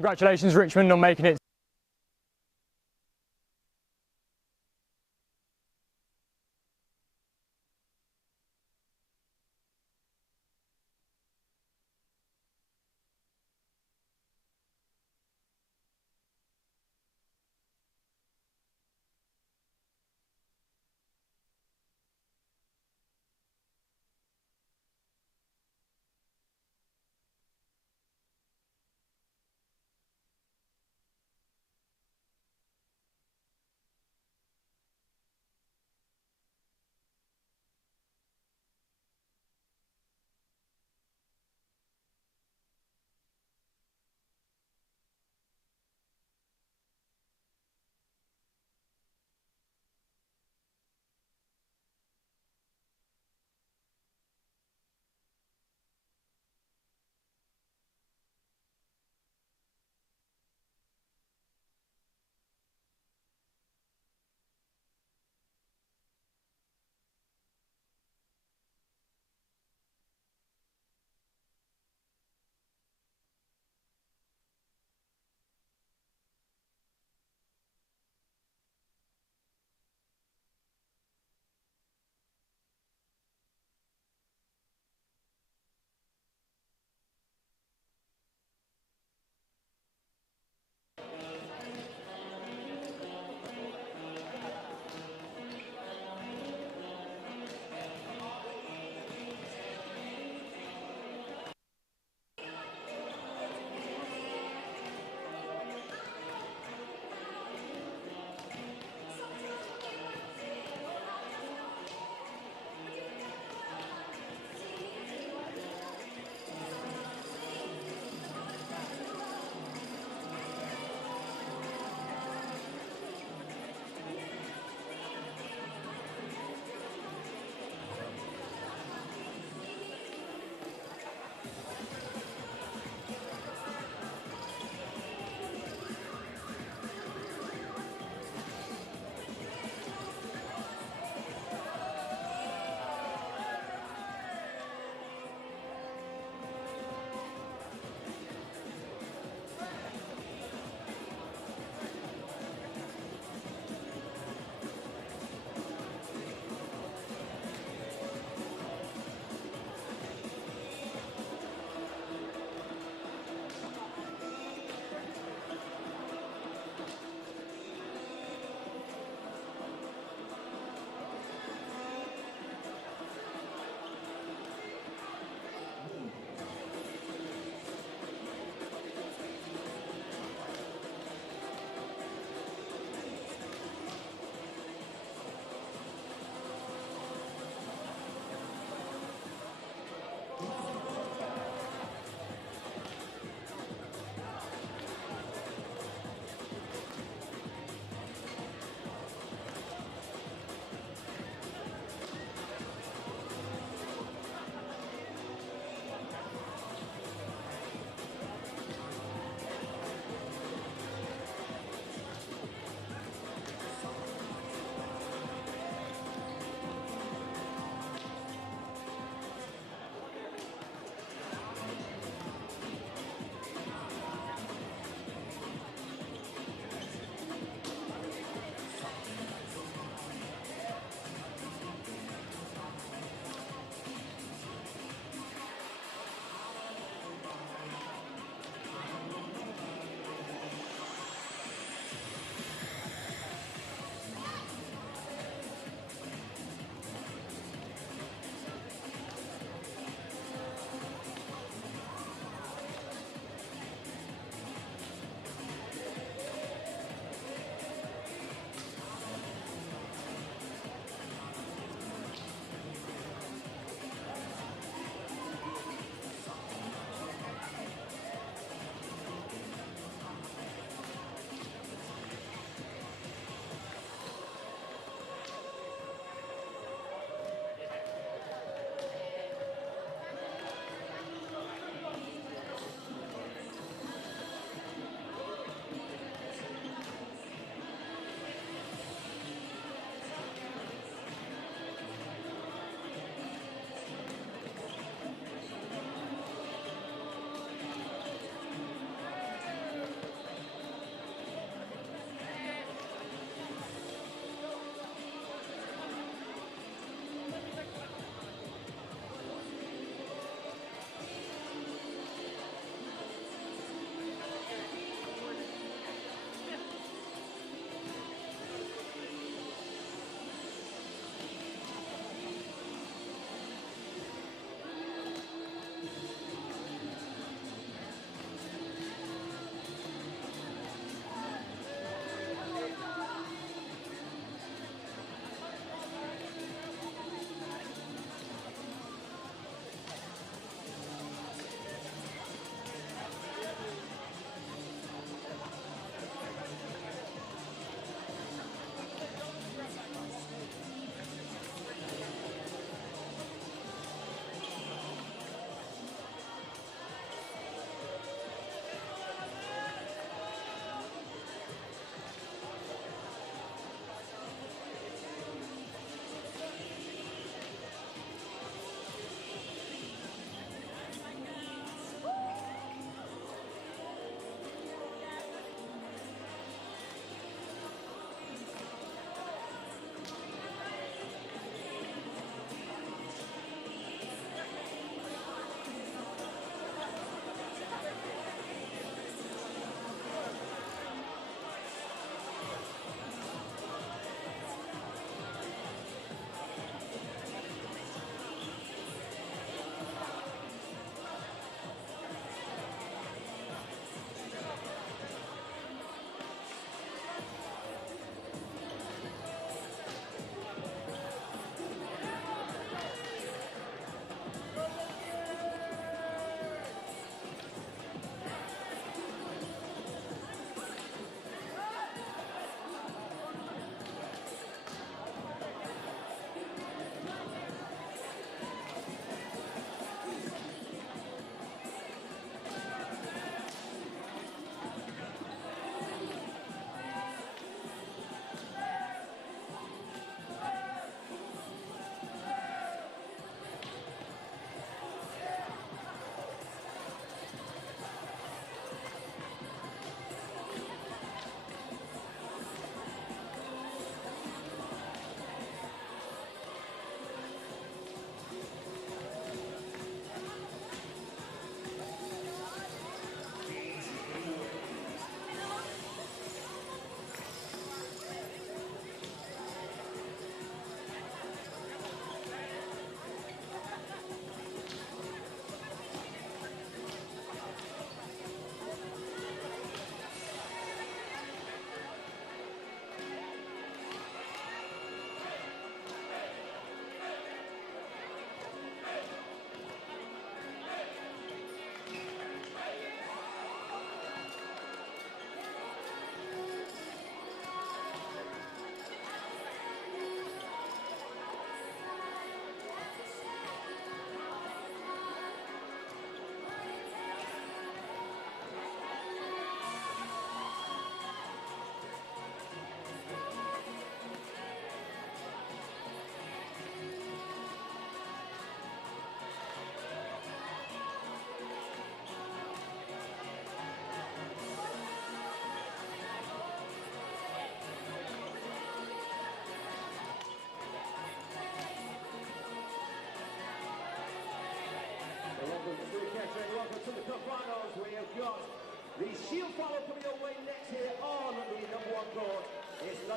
Congratulations, Richmond, on making it.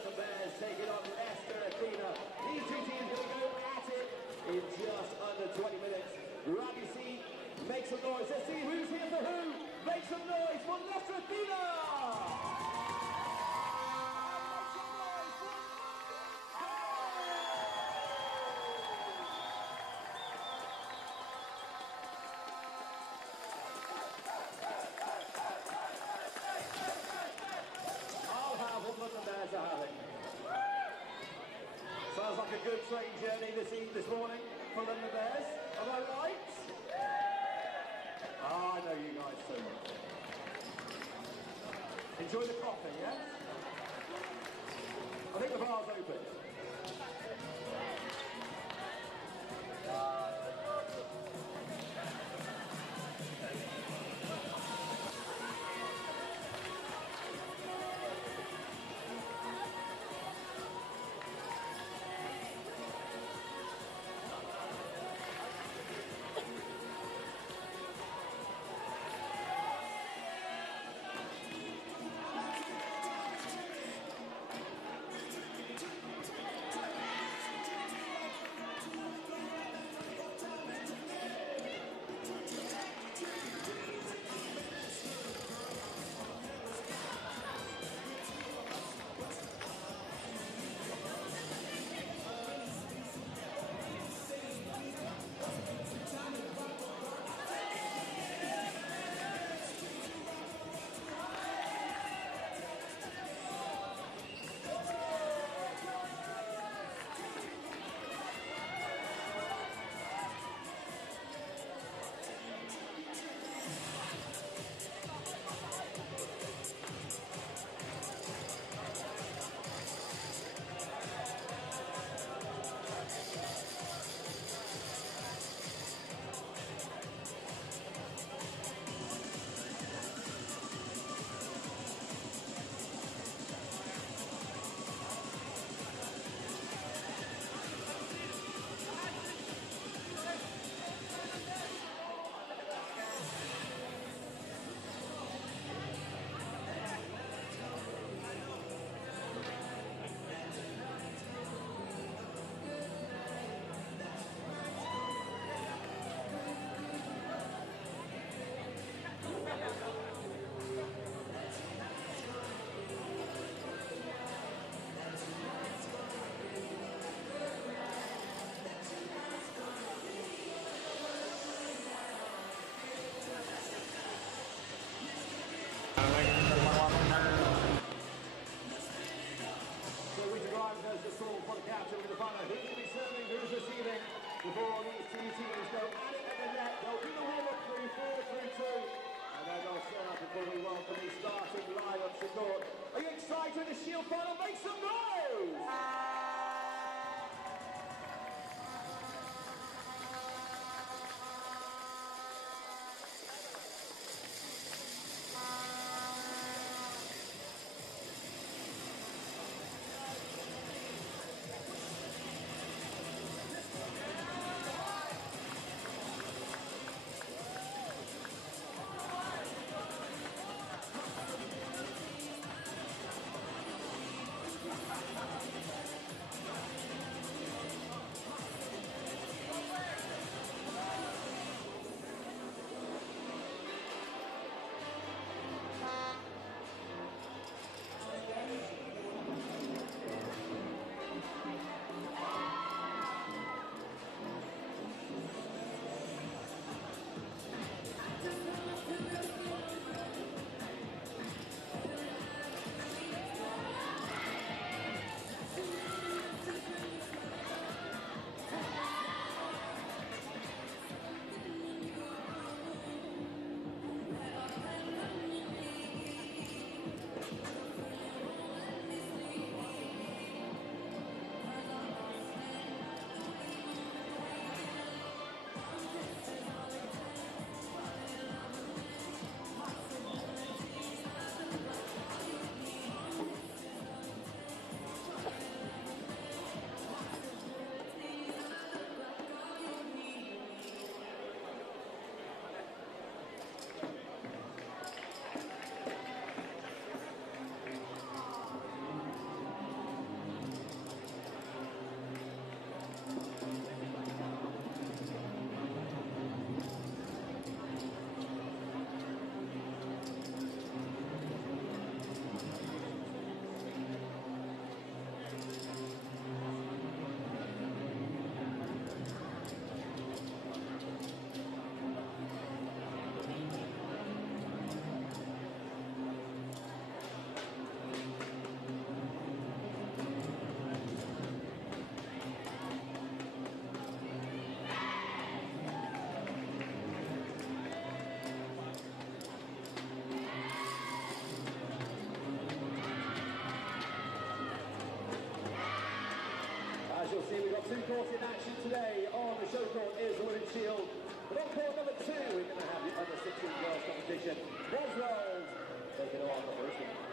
London Bears taking on Leicester and Athena. These two teams going to go at it in just under 20 minutes. Grab your seat, make some noise. Let's see who's here for who. Make some noise for Leicester Athena! What London Bears are having. Sounds like a good train journey this morning for London Bears. Am I right? I know you guys so much. Enjoy the coffee, yes? I think the bar's open. There's the score for the captain with the final. Who's going to be serving, who's receiving before these two teams go at it at the net. They'll do the warm-up through 4-3-2, and then they'll set up before we welcome the starting lineups to court. Are you excited? The Shield final, make some noise! course, in action today on the show court is the Women's Shield. But on court number 2, we're going to have the under 16 girls competition. Volleyball taking on the first one.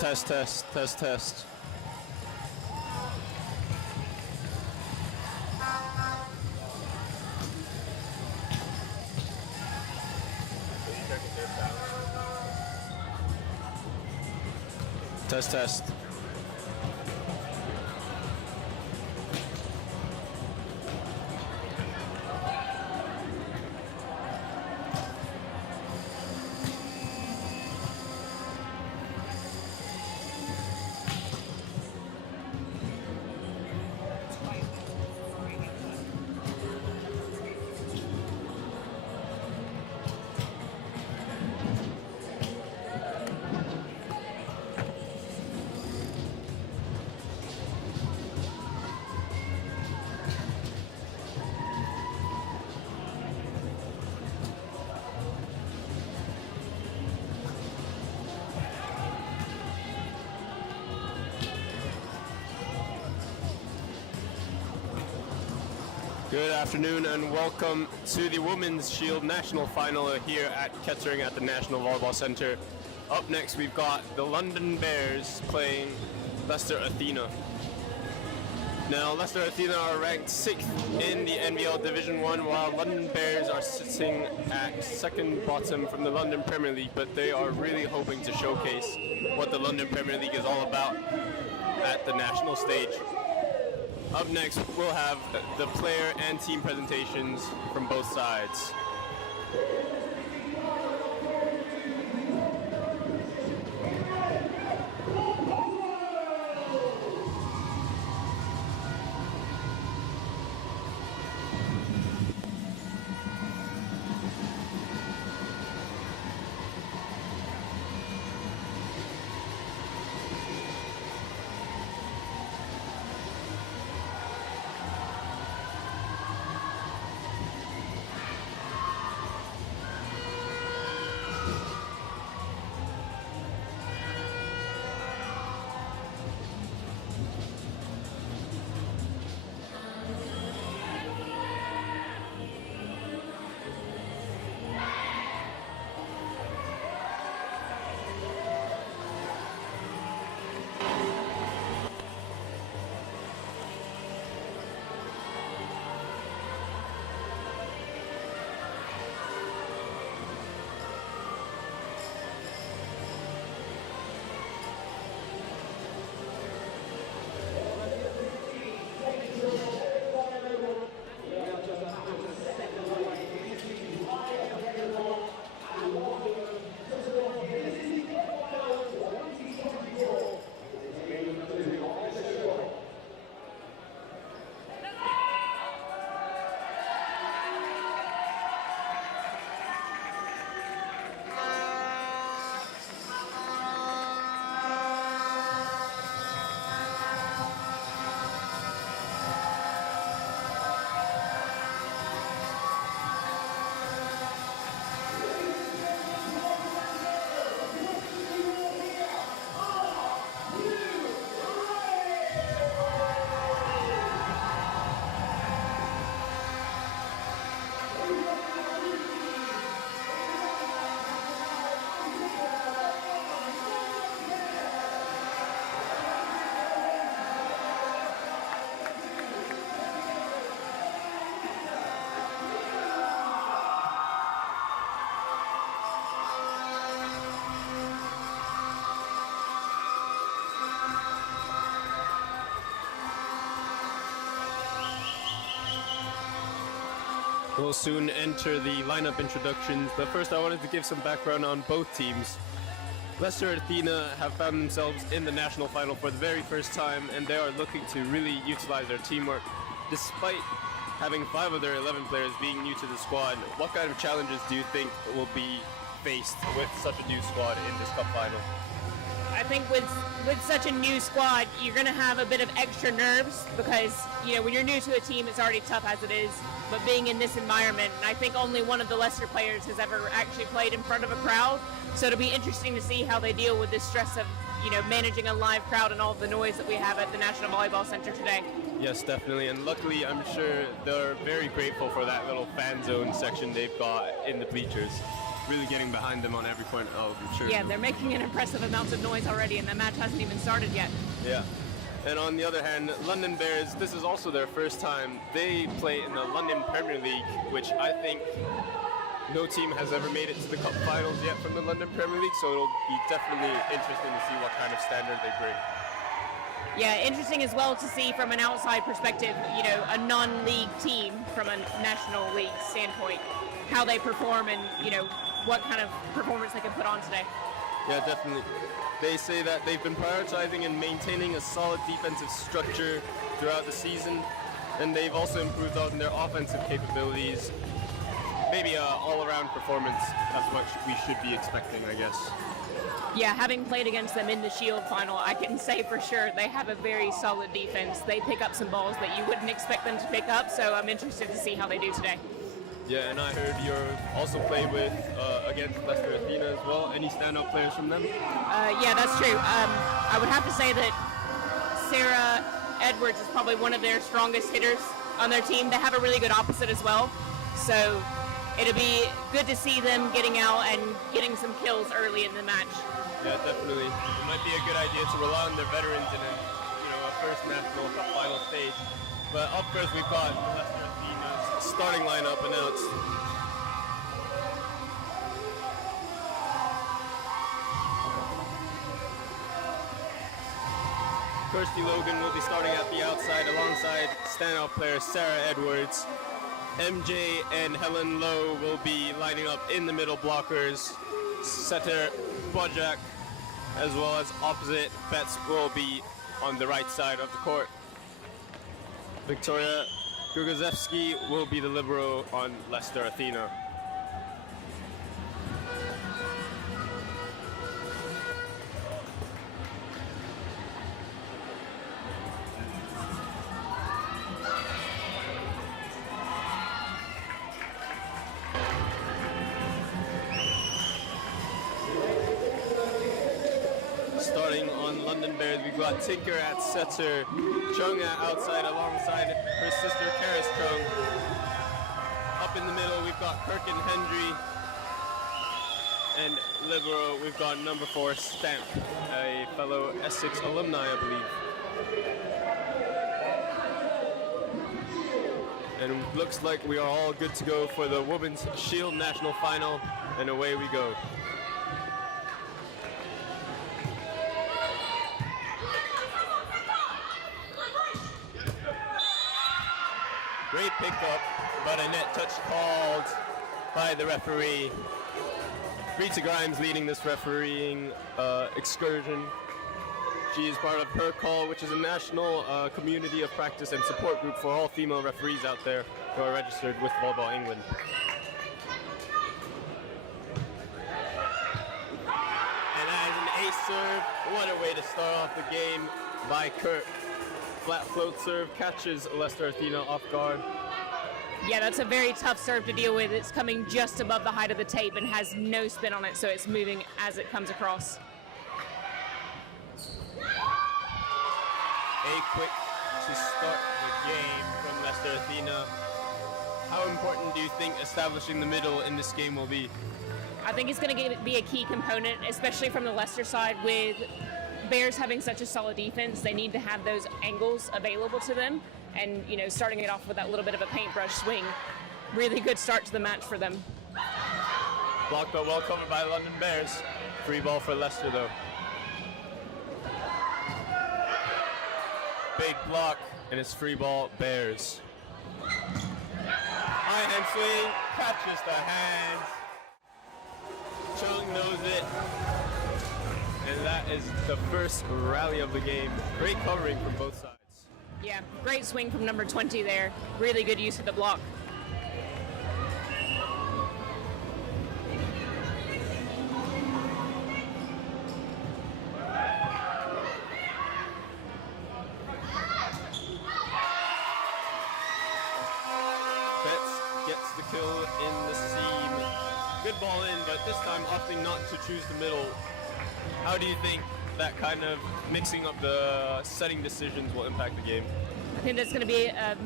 Test, test, test, test. Test, test. Good afternoon and welcome to the Women's Shield National Final here at Kettering at the National Volleyball Centre. Up next we've got the London Bears playing Leicester Athena. Now Leicester Athena are ranked 6th in the NBL Division 1 while London Bears are sitting at second bottom from the London Premier League, but they are really hoping to showcase what the London Premier League is all about at the national stage. Up next, we'll have the player and team presentations from both sides. We'll soon enter the lineup introductions, but first I wanted to give some background on both teams. Leicester Athena have found themselves in the national final for the very first time, and they are looking to really utilize their teamwork. Despite having 5 of their 11 players being new to the squad, what kind of challenges do you think will be faced with such a new squad in this cup final? I think with such a new squad, you're going to have a bit of extra nerves because, you know, when you're new to a team, it's already tough as it is. But being in this environment, and I think only one of the Leicester players has ever actually played in front of a crowd. So it'll be interesting to see how they deal with this stress of, you know, managing a live crowd and all of the noise that we have at the National Volleyball Centre today. Yes, definitely. And luckily, I'm sure they're very grateful for that little fan zone section they've got in the bleachers. really getting behind them on every point. Oh, I'm sure. Yeah, they're making an impressive amount of noise already, and the match hasn't even started yet. Yeah. And on the other hand, London Bears, this is also their first time. They play in the London Premier League, which I think no team has ever made it to the cup finals yet from the London Premier League, so it'll be definitely interesting to see what kind of standard they bring. Yeah, interesting as well to see from an outside perspective, you know, a non-league team from a national league standpoint, how they perform and, you know, what kind of performance they can put on today. Yeah, definitely. They say that they've been prioritizing and maintaining a solid defensive structure throughout the season, and they've also improved on their offensive capabilities. Maybe an all-around performance as much we should be expecting, I guess. Yeah, having played against them in the Shield final, I can say for sure they have a very solid defense. They pick up some balls that you wouldn't expect them to pick up, so I'm interested to see how they do today. Yeah, and I heard you're also played with against Leicester Athena as well. Any standout players from them? Yeah, that's true. I would have to say that Sarah Edwards is probably one of their strongest hitters on their team. They have a really good opposite as well, so it'll be good to see them getting out and getting some kills early in the match. Yeah, definitely. It might be a good idea to rely on their veterans in a first national cup final stage. But up first, we've got Leicester Athena's starting lineup announced. Kirsty Logan will be starting at the outside alongside standout player Sarah Edwards. MJ and Helen Lowe will be lining up in the middle blockers. Setter Bojak, as well as opposite Betts, will be on the right side of the court. Victoria Gurgazevsky will be the libero on Leicester Athena. Starting on London Bears, we've got Tinker at setter, Chung at outside alongside her sister Karis Chung. Up in the middle, we've got Kirkin Hendry. And libero, we've got number 4, Stamp, a fellow Essex alumni, I believe. And it looks like we are all good to go for the Women's Shield National Final, and away we go. Great pickup, but a net touch called by the referee. Rita Grimes leading this refereeing excursion. She is part of her call, which is a national community of practice and support group for all female referees out there who are registered with Volleyball England. And as an ace serve, what a way to start off the game by Kurt. Flat float serve catches Leicester Athena off guard. Yeah, that's a very tough serve to deal with. It's coming just above the height of the tape and has no spin on it, so it's moving as it comes across. A quick to start the game from Leicester Athena. How important do you think establishing the middle in this game will be? I think it's going to be a key component, especially from the Leicester side with Bears having such a solid defense. They need to have those angles available to them, and starting it off with that little bit of a paintbrush swing, really good start to the match for them. Blocked but well covered by London Bears. Free ball for Leicester though. Big block, and it's free ball Bears. High hand swing, catches the hands. Chung knows it. And that is the first rally of the game. Great covering from both sides. Yeah, great swing from number 20 there. Really good use of the block. Betts gets the kill in the seam. Good ball in, but this time opting not to choose the middle. How do you think that kind of mixing up the setting decisions will impact the game? I think that's going to be an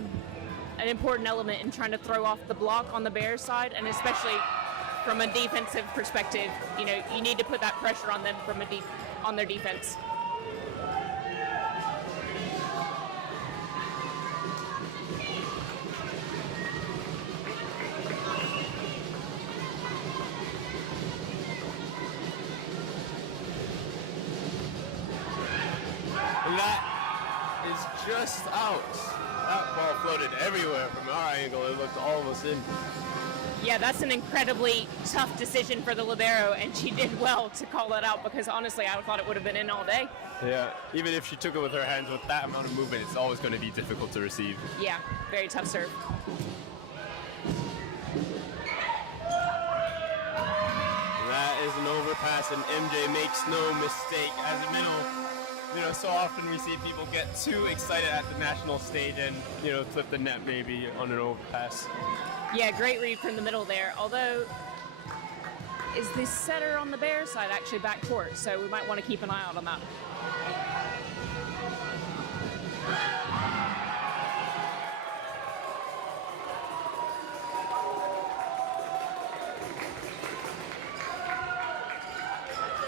important element in trying to throw off the block on the Bears side, and especially from a defensive perspective. You know, you need to put that pressure on them from on their defense. And that is just out. That ball floated everywhere from our angle. It looked almost in. Yeah, that's an incredibly tough decision for the libero, and she did well to call that out because honestly, I thought it would have been in all day. Yeah, even if she took it with her hands with that amount of movement, it's always going to be difficult to receive. Yeah, very tough serve. That is an overpass, and MJ makes no mistake as a middle. You know, so often we see people get too excited at the national stage and, you know, clip the net maybe on an overpass. Yeah, great read from the middle there. Although, is the setter on the Bears side actually back court? So we might want to keep an eye out on that.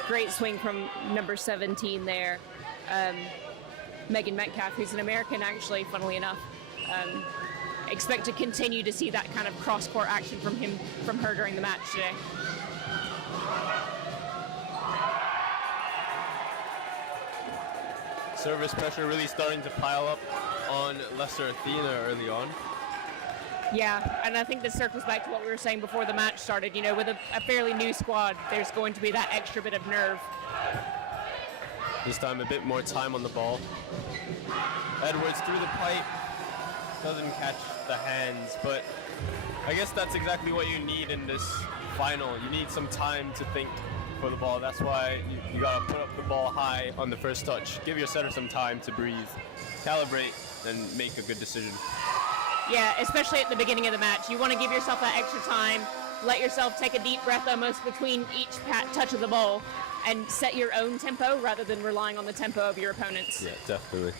Great swing from number 17 there. Megan Metcalf, who's an American actually, funnily enough. Expect to continue to see that kind of cross-court action from her during the match today. Service pressure really starting to pile up on Leicester Athena early on. Yeah, and I think this circles back to what we were saying before the match started. You know, with a fairly new squad, there's going to be that extra bit of nerve. This time a bit more time on the ball. Edwards through the pipe. Doesn't catch the hands, but I guess that's exactly what you need in this final. You need some time to think for the ball. That's why you gotta put up the ball high on the first touch. Give your setter some time to breathe, calibrate, and make a good decision. Yeah, especially at the beginning of the match. You want to give yourself that extra time, let yourself take a deep breath almost between each touch of the ball, and set your own tempo rather than relying on the tempo of your opponents. Yeah, definitely.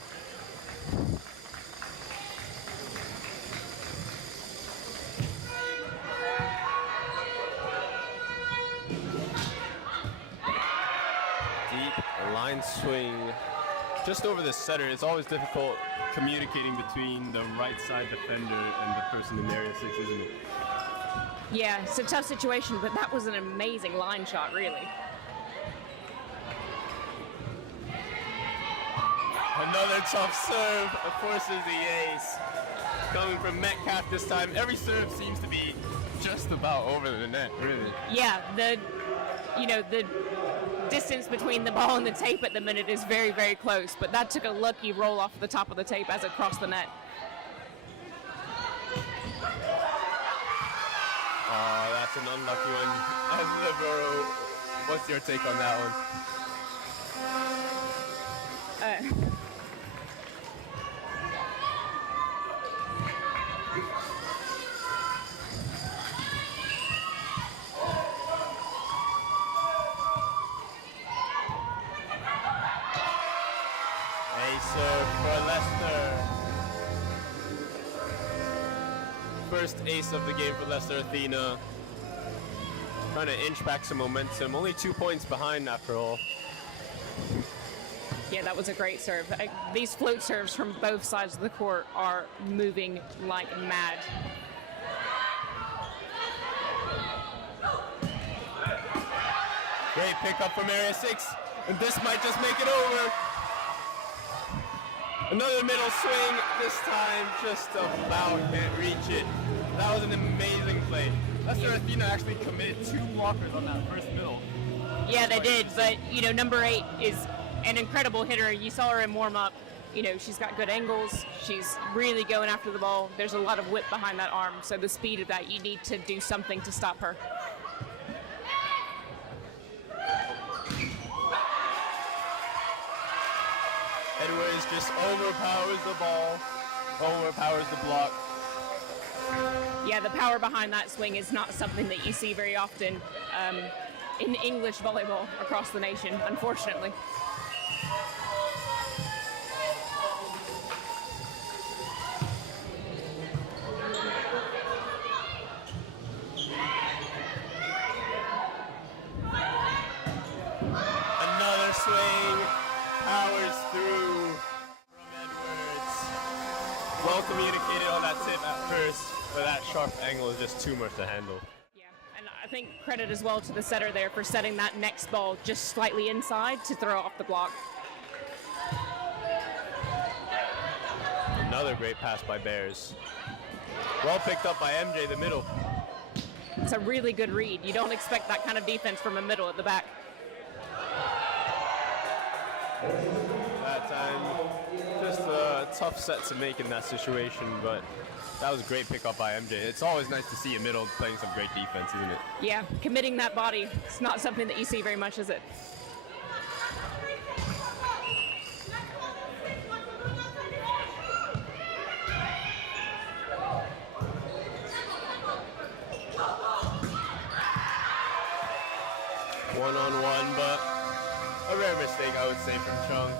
Deep line swing just over the setter. It's always difficult communicating between the right side defender and the person in area 6, isn't it? Yeah, it's a tough situation, but that was an amazing line shot, really. Another tough serve forces the ace. Coming from Metcalf this time. Every serve seems to be just about over the net, really. Yeah, the distance between the ball and the tape at the minute is very, very close, but that took a lucky roll off the top of the tape as it crossed the net. Oh, that's an unlucky one. As libero, what's your take on that one? Serve for Leicester. First ace of the game for Leicester Athena. Trying to inch back some momentum. Only 2 points behind after all. Yeah, that was a great serve. These float serves from both sides of the court are moving like mad. Great pickup from area 6. And this might just make it over. Another middle swing, this time just about can't reach it. That was an amazing play. Leicester Athena actually committed 2 blockers on that first middle. Yeah, they did, but you know, number 8 is an incredible hitter. You saw her in warm-up. You know, she's got good angles. She's really going after the ball. There's a lot of whip behind that arm, so the speed of that, you need to do something to stop her. Edwards just overpowers the ball, overpowers the block. Yeah, the power behind that swing is not something that you see very often in English volleyball across the nation, unfortunately. sharp angle is just too much to handle. Yeah, and I think credit as well to the setter there for setting that next ball just slightly inside to throw off the block. Another great pass by Bears. Well picked up by MJ, the middle. It's a really good read. You don't expect that kind of defense from a middle at the back. That time, just a tough set to make in that situation, but that was a great pickup by MJ. It's always nice to see a middle playing some great defense, isn't it? Yeah, committing that body. It's not something that you see very much, is it? One-on-one, but a rare mistake, I would say, from Chung.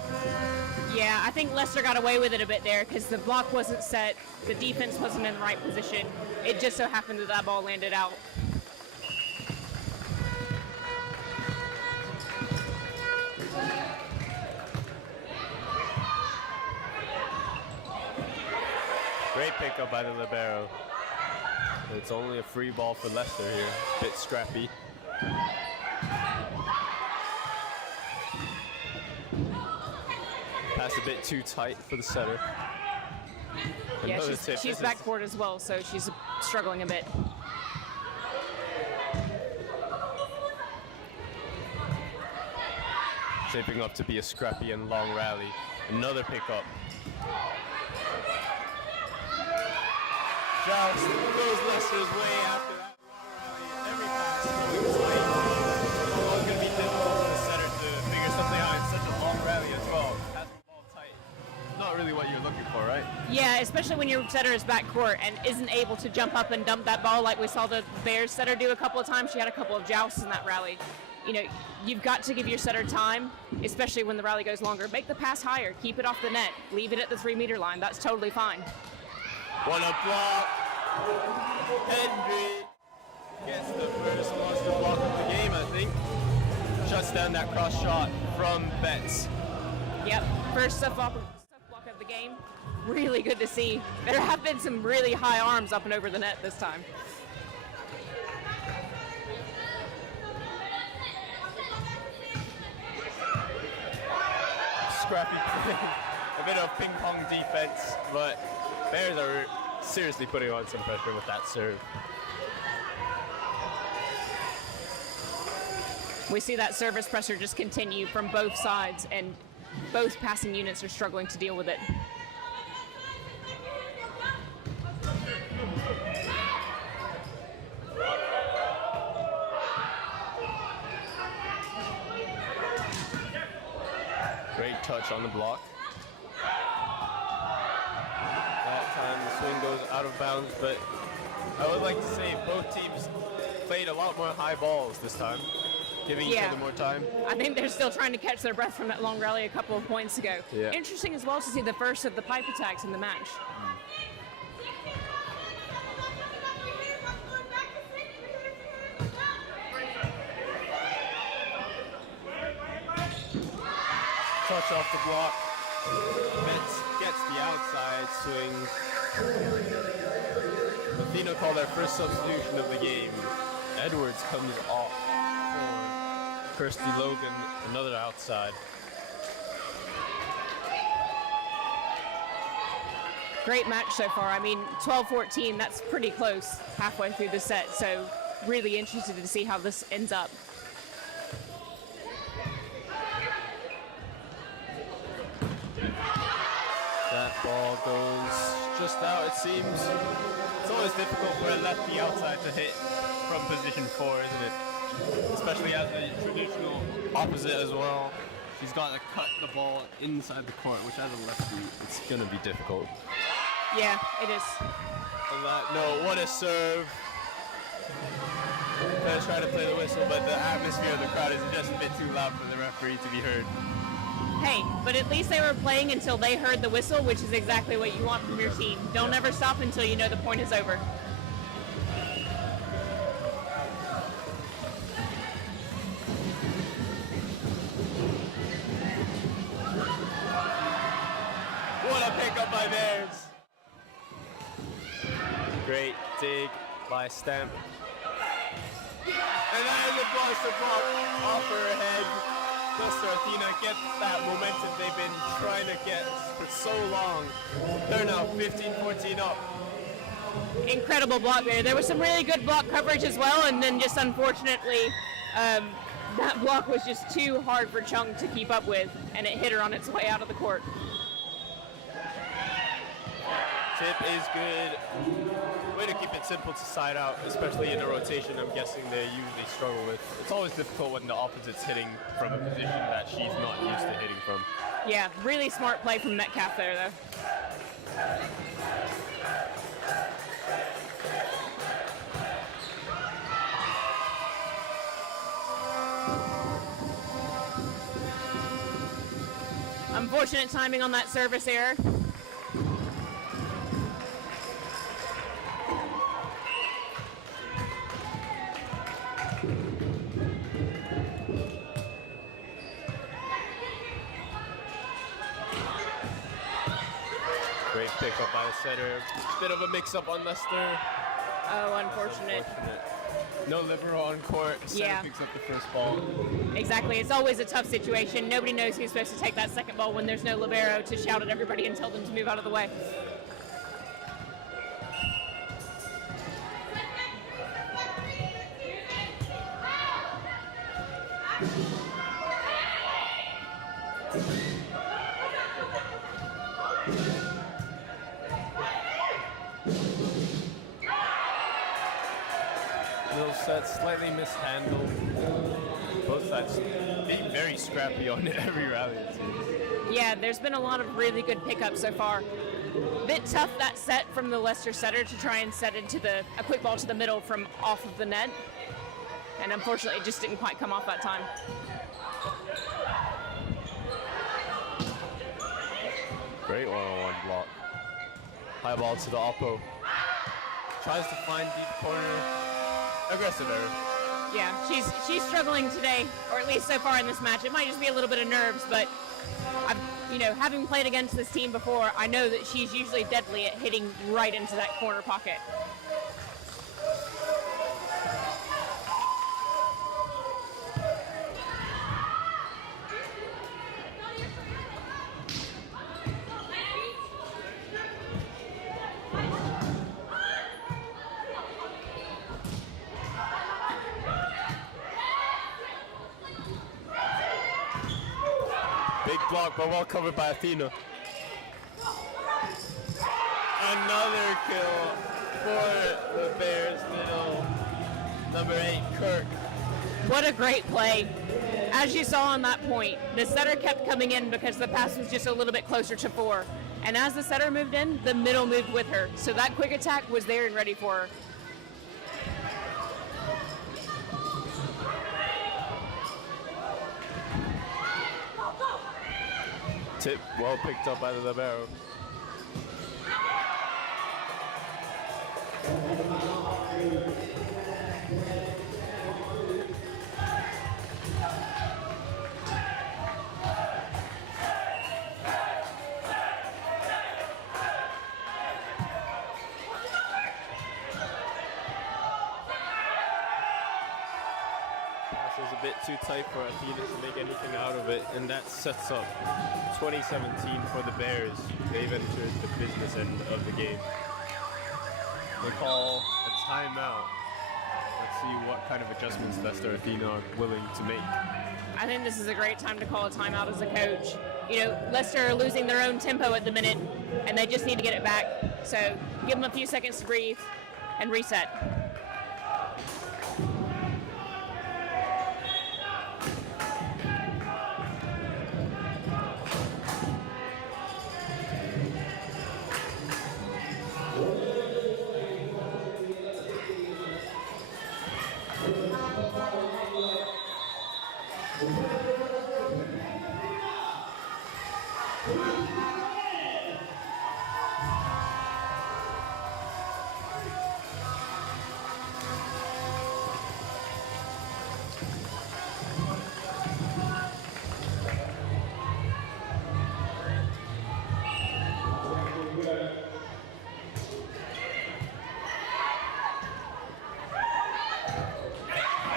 Yeah, I think Leicester got away with it a bit there because the block wasn't set, the defense wasn't in the right position. It just so happened that that ball landed out. Great pickup by the libero. It's only a free ball for Leicester here. Bit scrappy. Pass a bit too tight for the setter. Yeah, she's backboard as well, so she's struggling a bit. Shaping up to be a scrappy and long rally. Another pickup. Just goes Leicester's way after that long rally. Every pass was like, oh, it's going to be difficult for the setter to figure something out in such a long rally as well. Pass the ball tight. Not really what you're looking for, right? Yeah, especially when your setter is backcourt and isn't able to jump up and dump that ball like we saw the Bears setter do a couple of times. She had a couple of jousts in that rally. You know, you've got to give your setter time, especially when the rally goes longer. Make the pass higher, keep it off the net, leave it at the 3-meter line. That's totally fine. One up block. Hendry gets the first monster block of the game, I think. Shuts down that cross shot from Betts. Yep, first stuff block of the game. Really good to see. There have been some really high arms up and over the net this time. Scrappy play. A bit of ping pong defense, but Bears are seriously putting on some pressure with that serve. We see that service pressure just continue from both sides, and both passing units are struggling to deal with it. Great touch on the block. That time the swing goes out of bounds, but I would like to say both teams played a lot more high balls this time, giving each other more time. I think they're still trying to catch their breath from that long rally a couple of points ago. Yeah. Interesting as well to see the first of the pipe attacks in the match. Touch off the block. Betts gets the outside swing. Athena called their first substitution of the game. Edwards comes off for Kirsty Logan, another outside. Great match so far. I mean, 12-14, that's pretty close halfway through the set, so really interested to see how this ends up. That ball goes just out, it seems. It's always difficult for a lefty outside to hit from position 4, isn't it? Especially as the traditional opposite as well. She's got to cut the ball inside the court, which as a lefty, it's going to be difficult. Yeah, it is. And no, what a serve. They're trying to play the whistle, but the atmosphere of the crowd is just a bit too loud for the referee to be heard. Hey, but at least they were playing until they heard the whistle, which is exactly what you want from your team. Don't ever stop until you know the point is over. What a pickup by Bears. Great dig by Stamp. And that is a block off her head. Leicester Athena gets that momentum they've been trying to get for so long. They're now 15-14 up. Incredible block there. There was some really good block coverage as well, and then just unfortunately, that block was just too hard for Chung to keep up with, and it hit her on its way out of the court. Tip is good. Way to keep it simple to side out, especially in a rotation I'm guessing they usually struggle with. It's always difficult when the opposite's hitting from a position that she's not used to hitting from. Yeah, really smart play from Metcalf there, though. Unfortunate timing on that service error. Great pickup by the setter. Bit of a mix-up on Leicester. Oh, unfortunate. No libero on court. Setter Yeah. picks up the first ball. Exactly. It's always a tough situation. Nobody knows who's supposed to take that second ball when there's no libero to shout at everybody and tell them to move out of the way. Little set, slightly mishandled. Both sides being very scrappy on every rally, it seems. Yeah, there's been a lot of really good pickups so far. Bit tough that set from the Leicester setter to try and set into a quick ball to the middle from off of the net. And unfortunately, it just didn't quite come off that time. Great one-on-one block. High ball to the oppo. Tries to find deep corner. Aggressive error. Yeah, she's struggling today, or at least so far in this match. It might just be a little bit of nerves, but having played against this team before, I know that she's usually deadly at hitting right into that corner pocket. Big block, but well covered by Athena. Another kill for the Bears, little number 8, Kirk. What a great play. As you saw on that point, the setter kept coming in because the pass was just a little bit closer to 4. And as the setter moved in, the middle moved with her. So that quick attack was there and ready for her. Tip well picked up by the libero. Pass was a bit too tight for Athena to make anything out of it, and that sets up 2017 for the Bears. They've entered the business end of the game. They call a timeout. Let's see what kind of adjustments Leicester Athena are willing to make. I think this is a great time to call a timeout as a coach. Leicester are losing their own tempo at the minute, and they just need to get it back. So give them a few seconds to breathe and reset.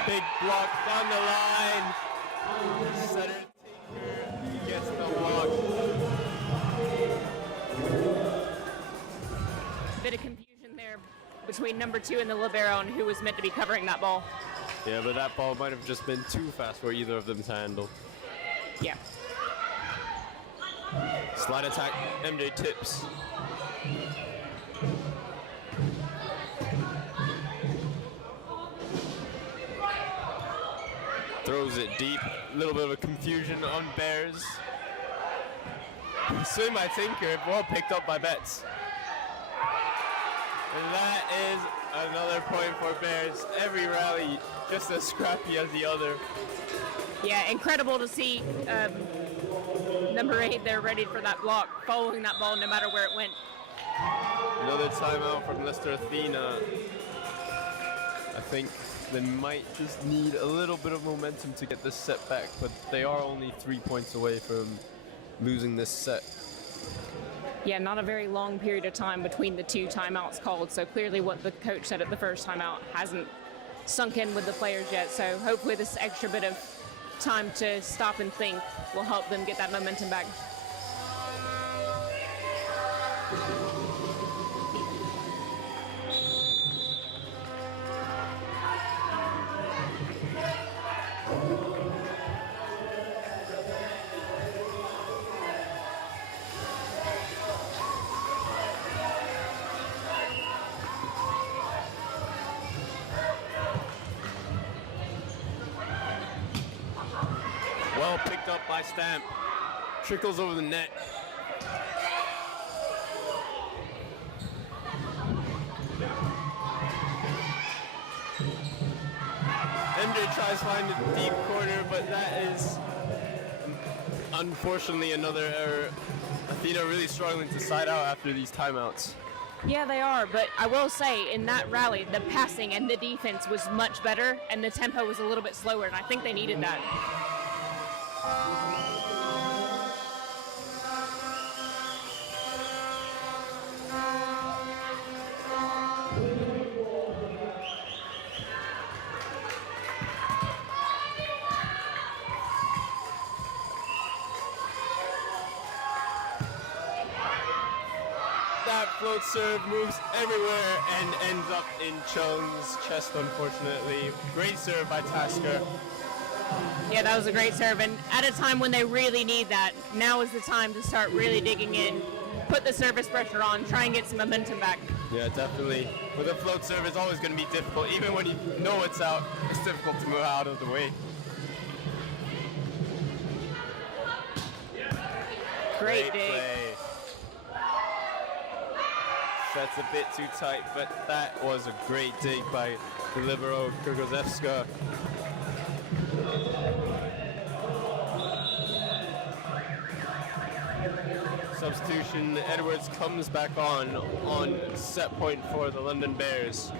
big block down the line. Setter Tinker gets the block. Bit of confusion there between number 2 and the libero and who was meant to be covering that ball. Yeah, but that ball might have just been too fast for either of them to handle. Yeah. Slide attack, MJ tips. Throws it deep. A little bit of a confusion on Bears. Swing by Tinker, ball picked up by Betts. And that is another point for Bears. Every rally just as scrappy as the other. Yeah, incredible to see number 8 there ready for that block, following that ball no matter where it went. Another timeout from Leicester Athena. I think they might just need a little bit of momentum to get this set back, but they are only 3 points away from losing this set. Yeah, not a very long period of time between the 2 timeouts called, so clearly what the coach said at the first timeout hasn't sunk in with the players yet, so hopefully this extra bit of time to stop and think will help them get that momentum back. Well picked up by Stamp. Trickles over the net. MJ tries to find a deep corner, but that is unfortunately another error. Athena really struggling to side out after these timeouts. Yeah, they are, but I will say in that rally, the passing and the defense was much better, and the tempo was a little bit slower, and I think they needed that. That float serve moves everywhere and ends up in Chung's chest, unfortunately. Great serve by Tasker. Yeah, that was a great serve, and at a time when they really need that, now is the time to start really digging in, put the service pressure on, try and get some momentum back. Yeah, definitely. With a float serve, it's always going to be difficult. Even when you know it's out, it's difficult to move out of the way. Great dig. Play. That's a bit too tight, but that was a great dig by the libero Kurgozevska. Substitution, Edwards comes back on set point for the London Bears.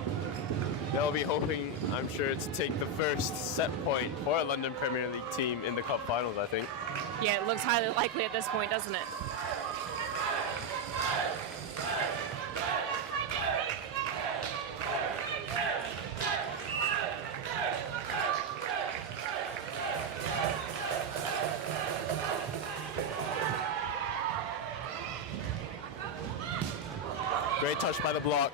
They'll be hoping, I'm sure, to take the first set point for a London Premier League team in the Cup Finals, I think. Yeah, it looks highly likely at this point, doesn't it? Great touch by the block.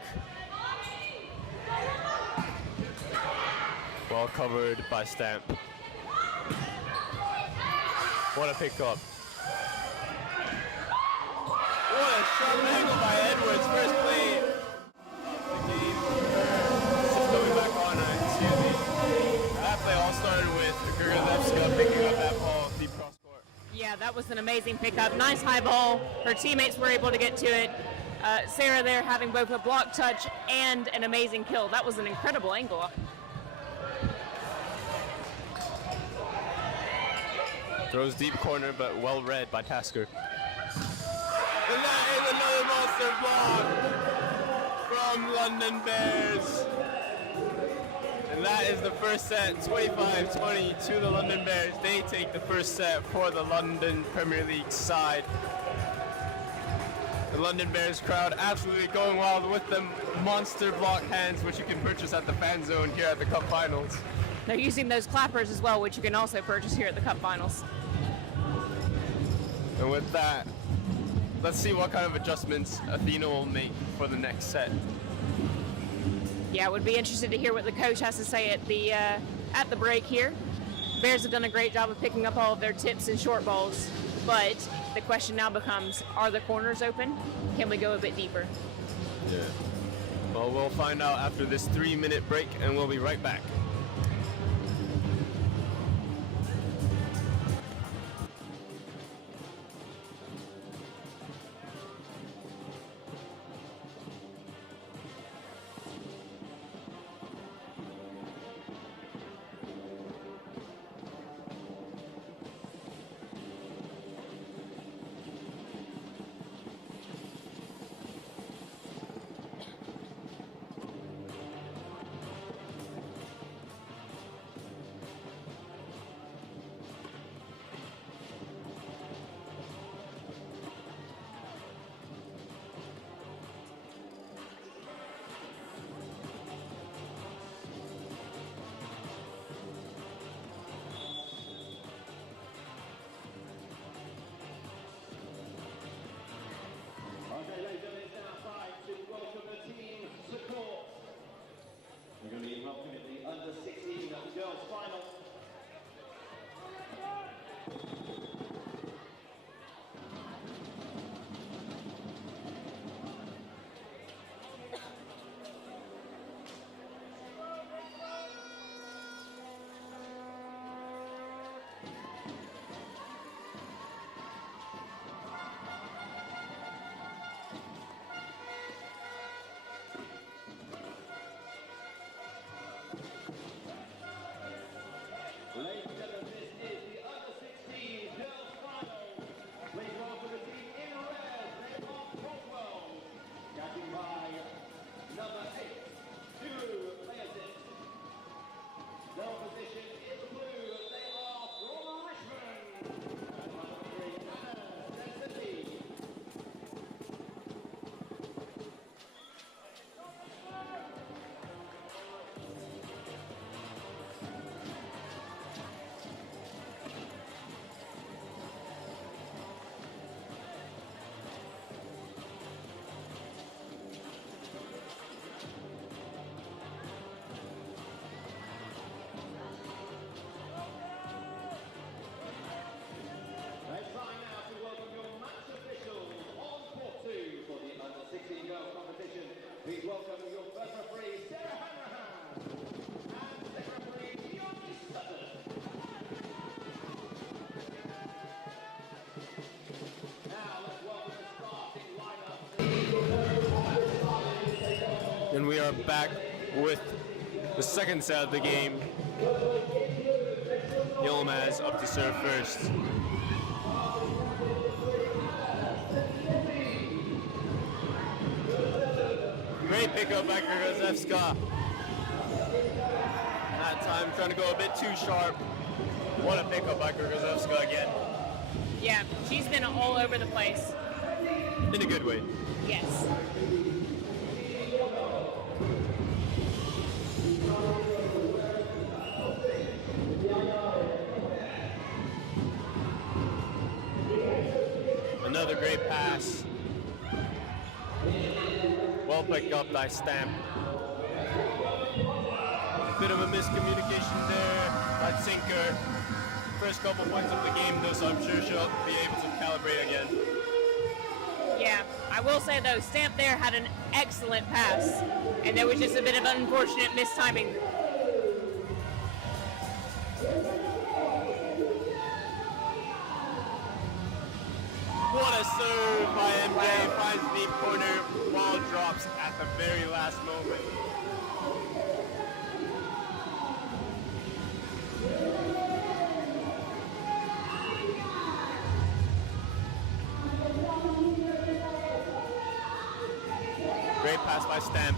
Well covered by Stamp. What a pickup. What a sharp angle by Edwards. First play. The game. Just going back on, excuse me. That play all started with Kurgozevska picking up that ball deep cross court. Yeah, that was an amazing pickup. Nice high ball. Her teammates were able to get to it. Sarah there having both a block touch and an amazing kill. That was an incredible angle. Throws deep corner, but well read by Tasker. And that is another monster block from London Bears. And that is the first set, 25-20 to the London Bears. They take the first set for the London Premier League side. The London Bears crowd absolutely going wild with them monster block hands, which you can purchase at the fan zone here at the Cup Finals. They're using those clappers as well, which you can also purchase here at the Cup Finals. And with that, let's see what kind of adjustments Athena will make for the next set. Yeah, would be interested to hear what the coach has to say at the break here. Bears have done a great job of picking up all of their tips and short balls, but the question now becomes, are the corners open? Can we go a bit deeper? Yeah. Well, we'll find out after this 3-minute break, and we'll be right back. Okay, ladies and gentlemen, it's now time to welcome the team support. We're going to be welcoming the under-16 girls final. Ladies and gentlemen, this is the under-16 girls final. Please welcome the team in red, they are Croswell, catching by number 8, 2 Leicester. Their opposition in blue, they are from Richmond, and number 3, Athena. It's time now to welcome your match officials on court 2 for the under-16 girls competition. Please welcome your first referee, Sarah Hanrahan, and second referee, Leonie Sutton. Now let's welcome the starting lineup. And we are back with the second set of the game. Yilmaz up to serve first. Great pickup by Grozevska. That time trying to go a bit too sharp. What a pickup by Grozevska again. Yeah, she's been all over the place. In a good way. Yes. Another great pass. Well picked up by Stamp. Bit of a miscommunication there by Sinker. First couple points of the game though, so I'm sure she'll be able to calibrate again. Yeah, I will say though, Stamp there had an excellent pass, and there was just a bit of unfortunate mistiming. What a serve by MJ, finds deep corner, ball drops at the very last moment. Great pass by Stamp.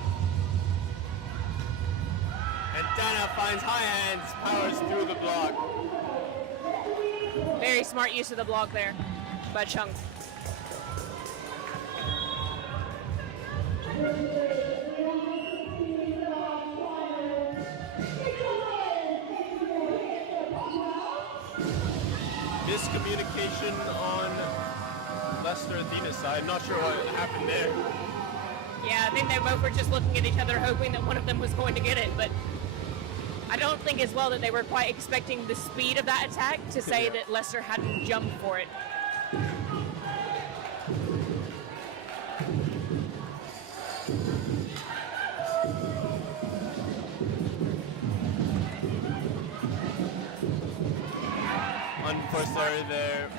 And Dana finds high hands, powers through the block. Very smart use of the block there by Chung. miscommunication on Leicester Athena side. Not sure what happened there. Yeah, I think they both were just looking at each other, hoping that one of them was going to get it, but I don't think as well that they were quite expecting the speed of that attack to say that Leicester hadn't jumped for it. Unfortunately, there.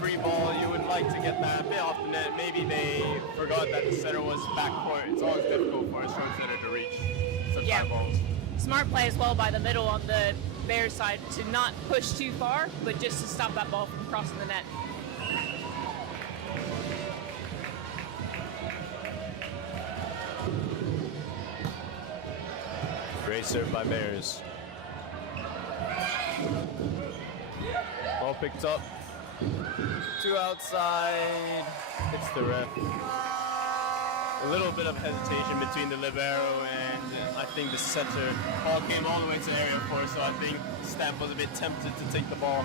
Free ball, you would like to get that a bit off the net. Maybe they forgot that the setter was backcourt. It's always difficult for a short setter to reach such high balls. Smart play as well by the middle on the Bears side to not push too far, but just to stop that ball from crossing the net. Great serve by Bears. Ball picked up. Two outside. It's the ref. A little bit of hesitation between the libero and I think the setter. Ball came all the way to area 4, so I think Stamp was a bit tempted to take the ball.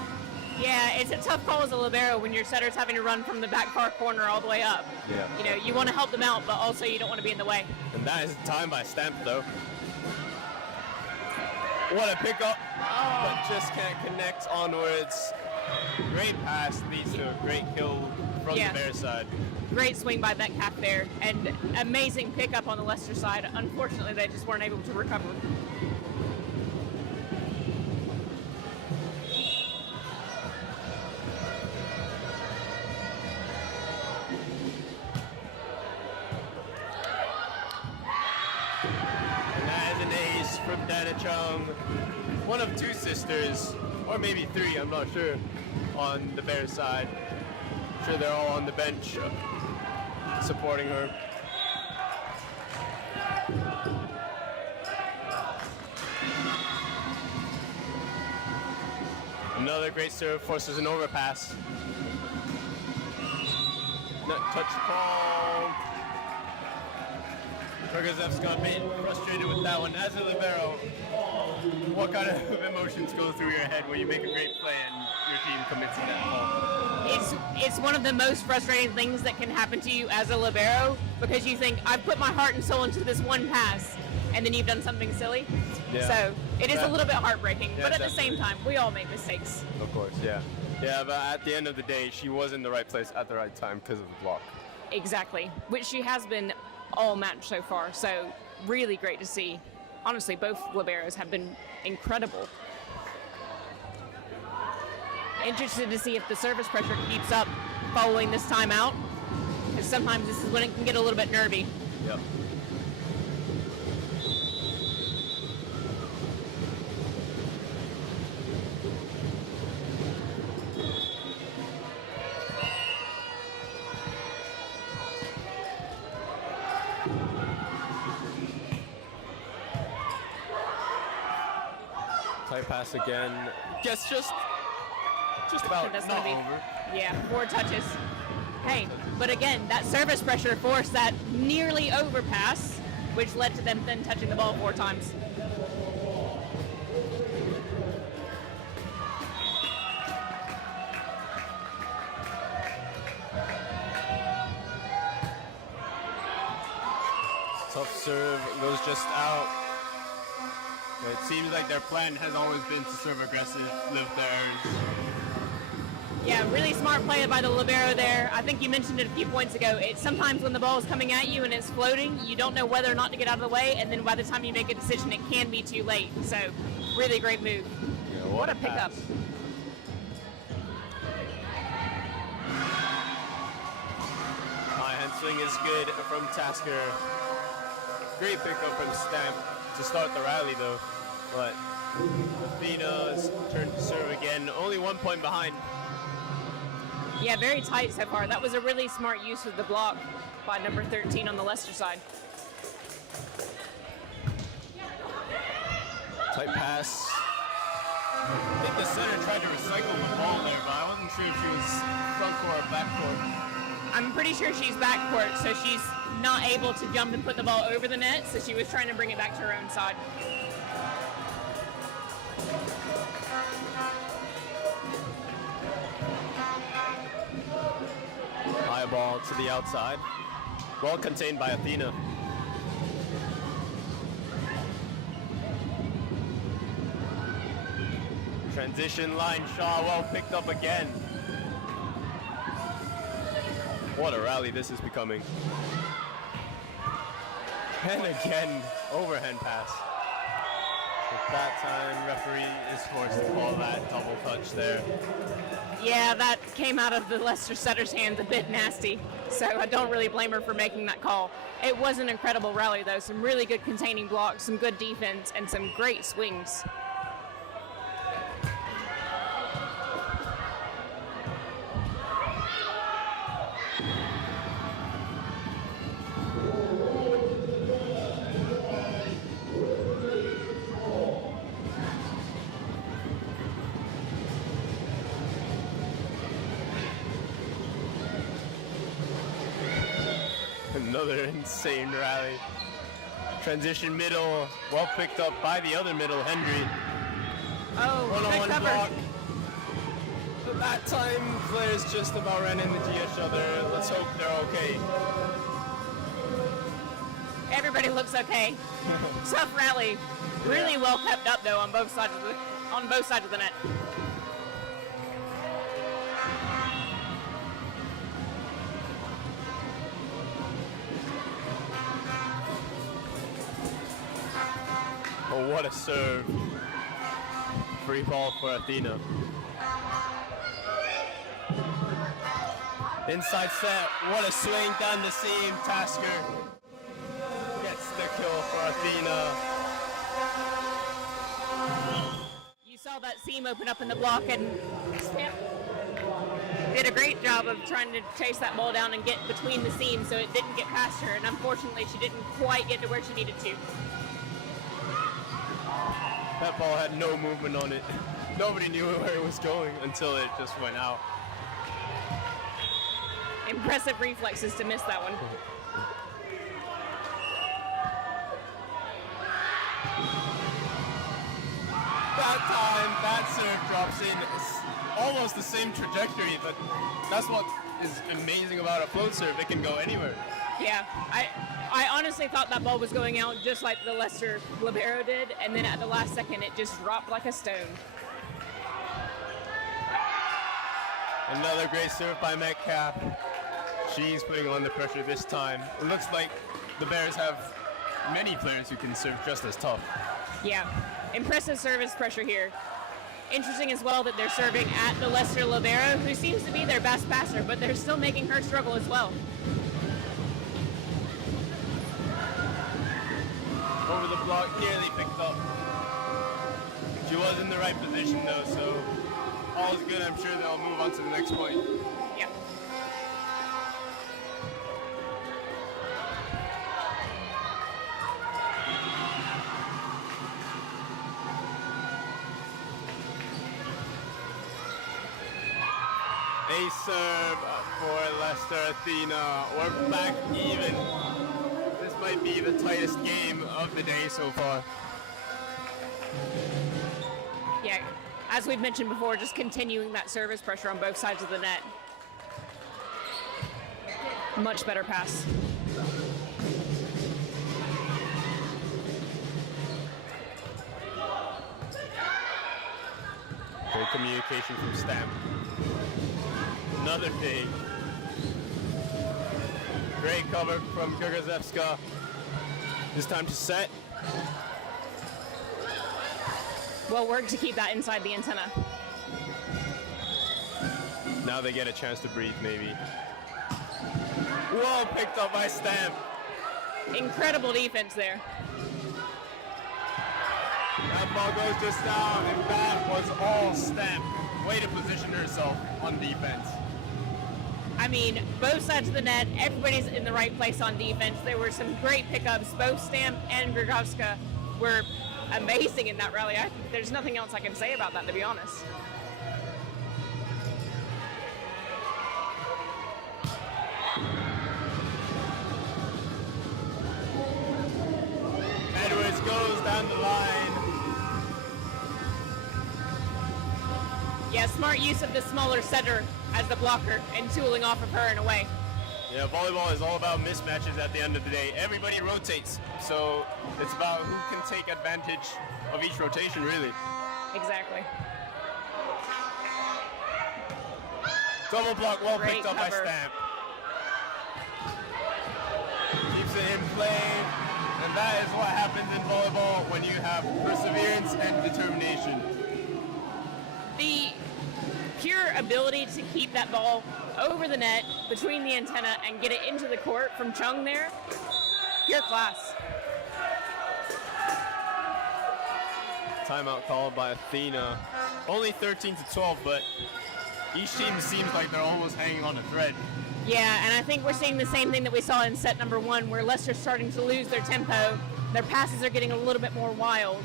Yeah, it's a tough call as a libero when your setter's having to run from the back far corner all the way up. Yeah. You know, you want to help them out, but also you don't want to be in the way. And that is time by Stamp, though. What a pickup, but just can't connect onwards. Great pass leads to a great kill from the Bears side. Great swing by Metcalf there, and amazing pickup on the Leicester side. Unfortunately, they just weren't able to recover. And that is an ace from Dana Chung. One of two sisters, or maybe three, I'm not sure, on the Bears side. I'm sure they're all on the bench supporting her. Another great serve forces an overpass. Net touch call. Rogozevska a bit frustrated with that one. As a libero, what kind of emotions go through your head when you make a great play and your team commits a net ball? It's one of the most frustrating things that can happen to you as a libero, because you think, I've put my heart and soul into this one pass, and then you've done something silly. Yeah. So it is a little bit heartbreaking, Yeah, but at definitely. the same time, we all make mistakes. Of course, yeah. Yeah, but at the end of the day, she was in the right place at the right time because of the block. Exactly, which she has been all match so far, so really great to see. Honestly, both liberos have been incredible. Interested to see if the service pressure keeps up following this timeout, because sometimes this is when it can get a little bit nervy. Yep. Tight pass again. Guess just about That's not gonna be- over. Yeah, 4 touches. Hey, but again, that service pressure forced that nearly overpass, which led to them then touching the ball 4 times. Tough serve goes just out. It seems like their plan has always been to serve aggressive, live theirs. Yeah, really smart play by the libero there. I think you mentioned it a few points ago. It's sometimes when the ball is coming at you and it's floating, you don't know whether or not to get out of the way, and then by the time you make a decision, it can be too late. So, really great move. Yeah, What a pickup. pass. High hand swing is good from Tasker. Great pickup from Stamp to start the rally though. But Athena's turn to serve again. Only 1 point behind. Yeah, very tight so far. That was a really smart use of the block by number 13 on the Leicester side. Tight pass. I think the center tried to recycle the ball there, but I wasn't sure if she was front court or back court. I'm pretty sure she's backcourt, so she's not able to jump and put the ball over the net, so she was trying to bring it back to her own side. ball to the outside. Well contained by Athena. Transition line shot, well picked up again. What a rally this is becoming. And again, overhand pass. At that time, referee is forced to call that double touch there. Yeah, that came out of the Leicester setter's hands a bit nasty, so I don't really blame her for making that call. It was an incredible rally though, some really good containing blocks, some good defense, and some great swings. Another insane rally. Transition middle, well picked up by the other middle, Hendry. Oh, One-on-one good cover. block. But that time, players just about ran into each other. Let's hope they're okay. Everybody looks okay. Tough rally. Really well kept up though on both sides of the net. Oh, what a serve. Free ball for Athena. Inside set, what a swing down the seam. Tasker gets the kill for Athena. You saw that seam open up in the block, and Stamp did a great job of trying to chase that ball down and get between the seams so it didn't get past her, and unfortunately she didn't quite get to where she needed to. That ball had no movement on it. Nobody knew where it was going until it just went out. Impressive reflexes to miss that one. That time, that serve drops in. It's almost the same trajectory, but that's what is amazing about a float serve. It can go anywhere. Yeah, I honestly thought that ball was going out just like the Leicester libero did, and then at the last second it just dropped like a stone. Another great serve by Metcalf. She's putting on the pressure this time. It looks like the Bears have many players who can serve just as tough. Yeah, impressive service pressure here. Interesting as well that they're serving at the Leicester libero, who seems to be their best passer, but they're still making her struggle as well. Over the block, nearly picked up. She was in the right position though, so all's good. I'm sure they'll move on to the next point. Yeah. A serve for Leicester Athena. We're back even. This might be the tightest game of the day so far. Yeah, as we've mentioned before, just continuing that service pressure on both sides of the net. Much better pass. Great communication from Stamp. Another dig. Great cover from Gurgazevska. This time to set. Well worked to keep that inside the antenna. Now they get a chance to breathe, maybe. Whoa, picked up by Stamp. Incredible defense there. That ball goes just down, and that was all Stamp. Way to position herself on defense. I mean, both sides of the net, everybody's in the right place on defense. There were some great pickups. Both Stamp and Grigowska were amazing in that rally. There's nothing else I can say about that, to be honest. Edwards goes down the line. Yeah, smart use of the smaller setter as the blocker and tooling off of her in a way. Yeah, volleyball is all about mismatches at the end of the day. Everybody rotates, so it's about who can take advantage of each rotation, really. Exactly. Double block, well Great picked up cover. by Stamp. Keeps it in play, and that is what happens in volleyball when you have perseverance and determination. The pure ability to keep that ball over the net, between the antenna, and get it into the court from Chung there, pure class. Timeout called by Athena. Only 13-12, but each team seems like they're almost hanging on a thread. Yeah, and I think we're seeing the same thing that we saw in set number 1, where Leicester's starting to lose their tempo. Their passes are getting a little bit more wild.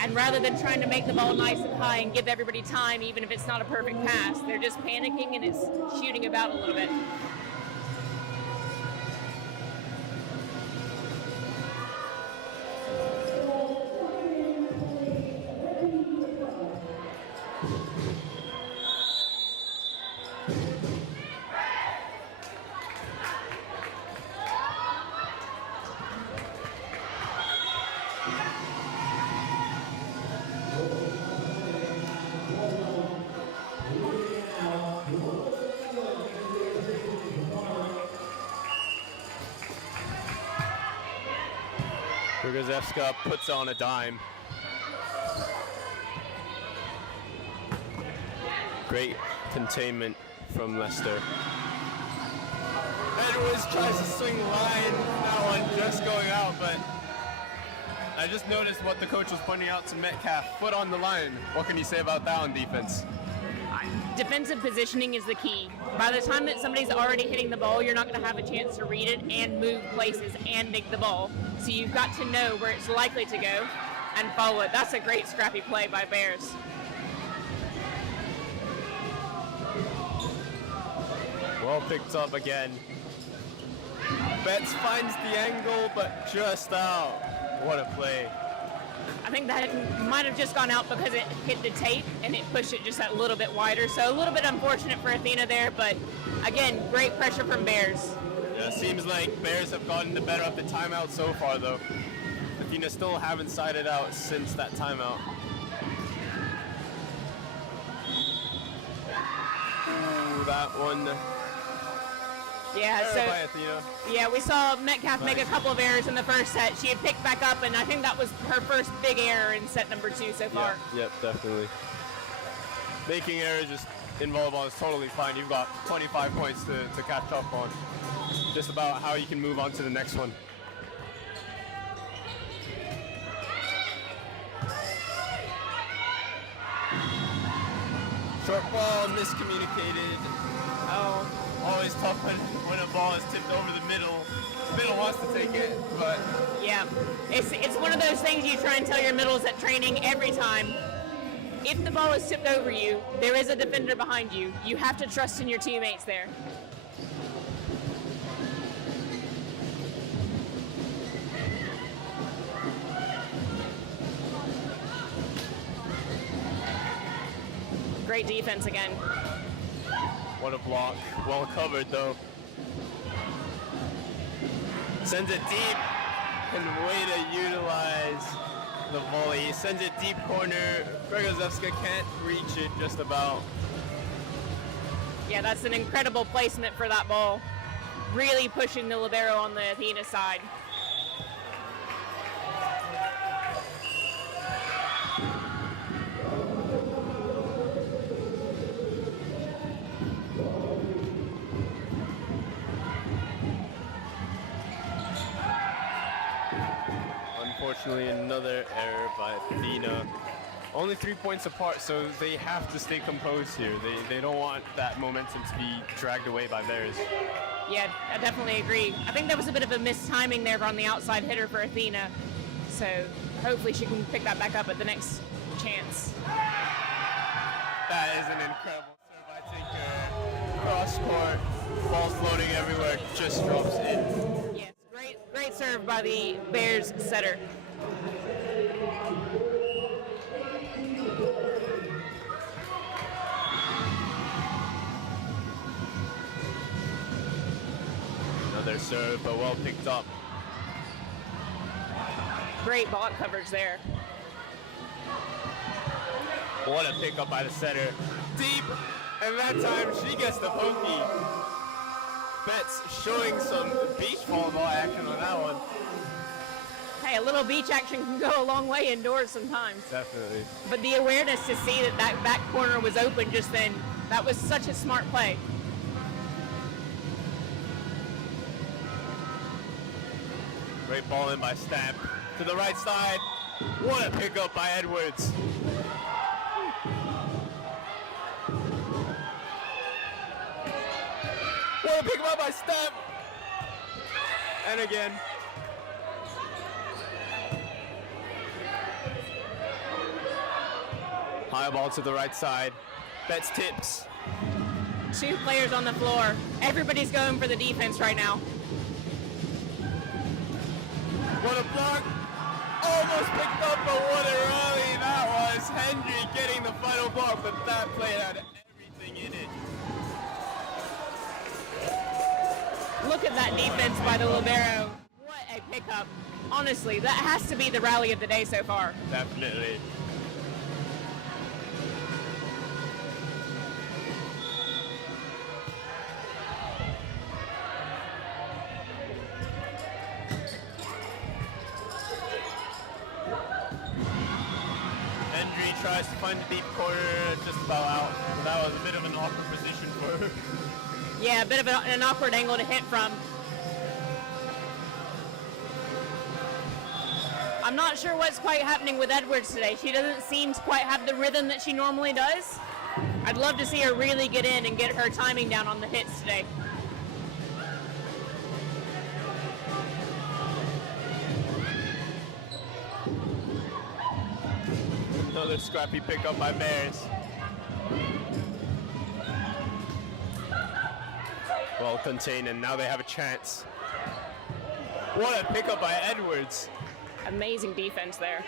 And rather than trying to make the ball nice and high and give everybody time, even if it's not a perfect pass, they're just panicking and it's shooting about a little bit. Grigozevska puts on a dime. Great containment from Leicester. Edwards tries to swing line, that one just going out, but I just noticed what the coach was pointing out to Metcalf. Foot on the line. What can you say about that on defense? Defensive positioning is the key. By the time that somebody's already hitting the ball, you're not going to have a chance to read it and move places and dig the ball. So you've got to know where it's likely to go and follow it. That's a great scrappy play by Bears. Well picked up again. Betts finds the angle, but just out. What a play. I think that might have just gone out because it hit the tape and it pushed it just that little bit wider. So a little bit unfortunate for Athena there, but again, great pressure from Bears. Yeah, seems like Bears have gotten the better of the timeout so far, though. Athena still haven't sided out since that timeout. Ooh, that one. Yeah, Error so by Athena. yeah, we saw Metcalf make a couple of errors in the first set. She had picked back up, and I think that was her first big error in set number 2 so far. Yep, definitely. Making errors just in volleyball is totally fine. You've got 25 points to catch up on. Just about how you can move on to the next one. Short ball, miscommunicated. Oh, Always tough when a ball is tipped over the middle. The middle wants to take it, but yeah. It's one of those things you try and tell your middles at training every time. If the ball is tipped over you, there is a defender behind you. You have to trust in your teammates there. Great defense again. what a block. Well covered though. Sends it deep, and way to utilize the volley. He sends it deep corner. Grigozevska can't reach it just about. Yeah, that's an incredible placement for that ball. Really pushing the libero on the Athena side. Unfortunately, another error by Athena. Only 3 points apart, so they have to stay composed here. They don't want that momentum to be dragged away by theirs. Yeah, I definitely agree. I think there was a bit of a mistiming there on the outside hitter for Athena. So hopefully she can pick that back up at the next chance. That is an incredible serve by Tinker. Cross court, ball floating everywhere, just drops in. Yes, great serve by the Bears setter. serve, but well picked up. Great block coverage there. What a pickup by the setter. Deep, and that time she gets the pokey. Betts showing some beach volleyball action on that one. Hey, a little beach action can go a long way indoors sometimes. Definitely. But the awareness to see that that back corner was open just then, that was such a smart play. Great ball in by Stamp. To the right side. What a pickup by Edwards. What a pickup by Stamp. And again. High ball to the right side. Betts tips. 2 players on the floor. Everybody's going for the defense right now. What a block. Almost picked up, but what a rally that was. Hendry getting the final block, but that play had everything in it. Look at that defense by the libero. What a pickup. Honestly, that has to be the rally of the day so far. Definitely. Hendry tries to find the deep corner, just about out. So that was a bit of an awkward position for her. Yeah, a bit of an awkward angle to hit from. I'm not sure what's quite happening with Edwards today. She doesn't seem to quite have the rhythm that she normally does. I'd love to see her really get in and get her timing down on the hits today. Another scrappy pickup by Bears. Well contained, and now they have a chance. What a pickup by Edwards. Amazing defense there.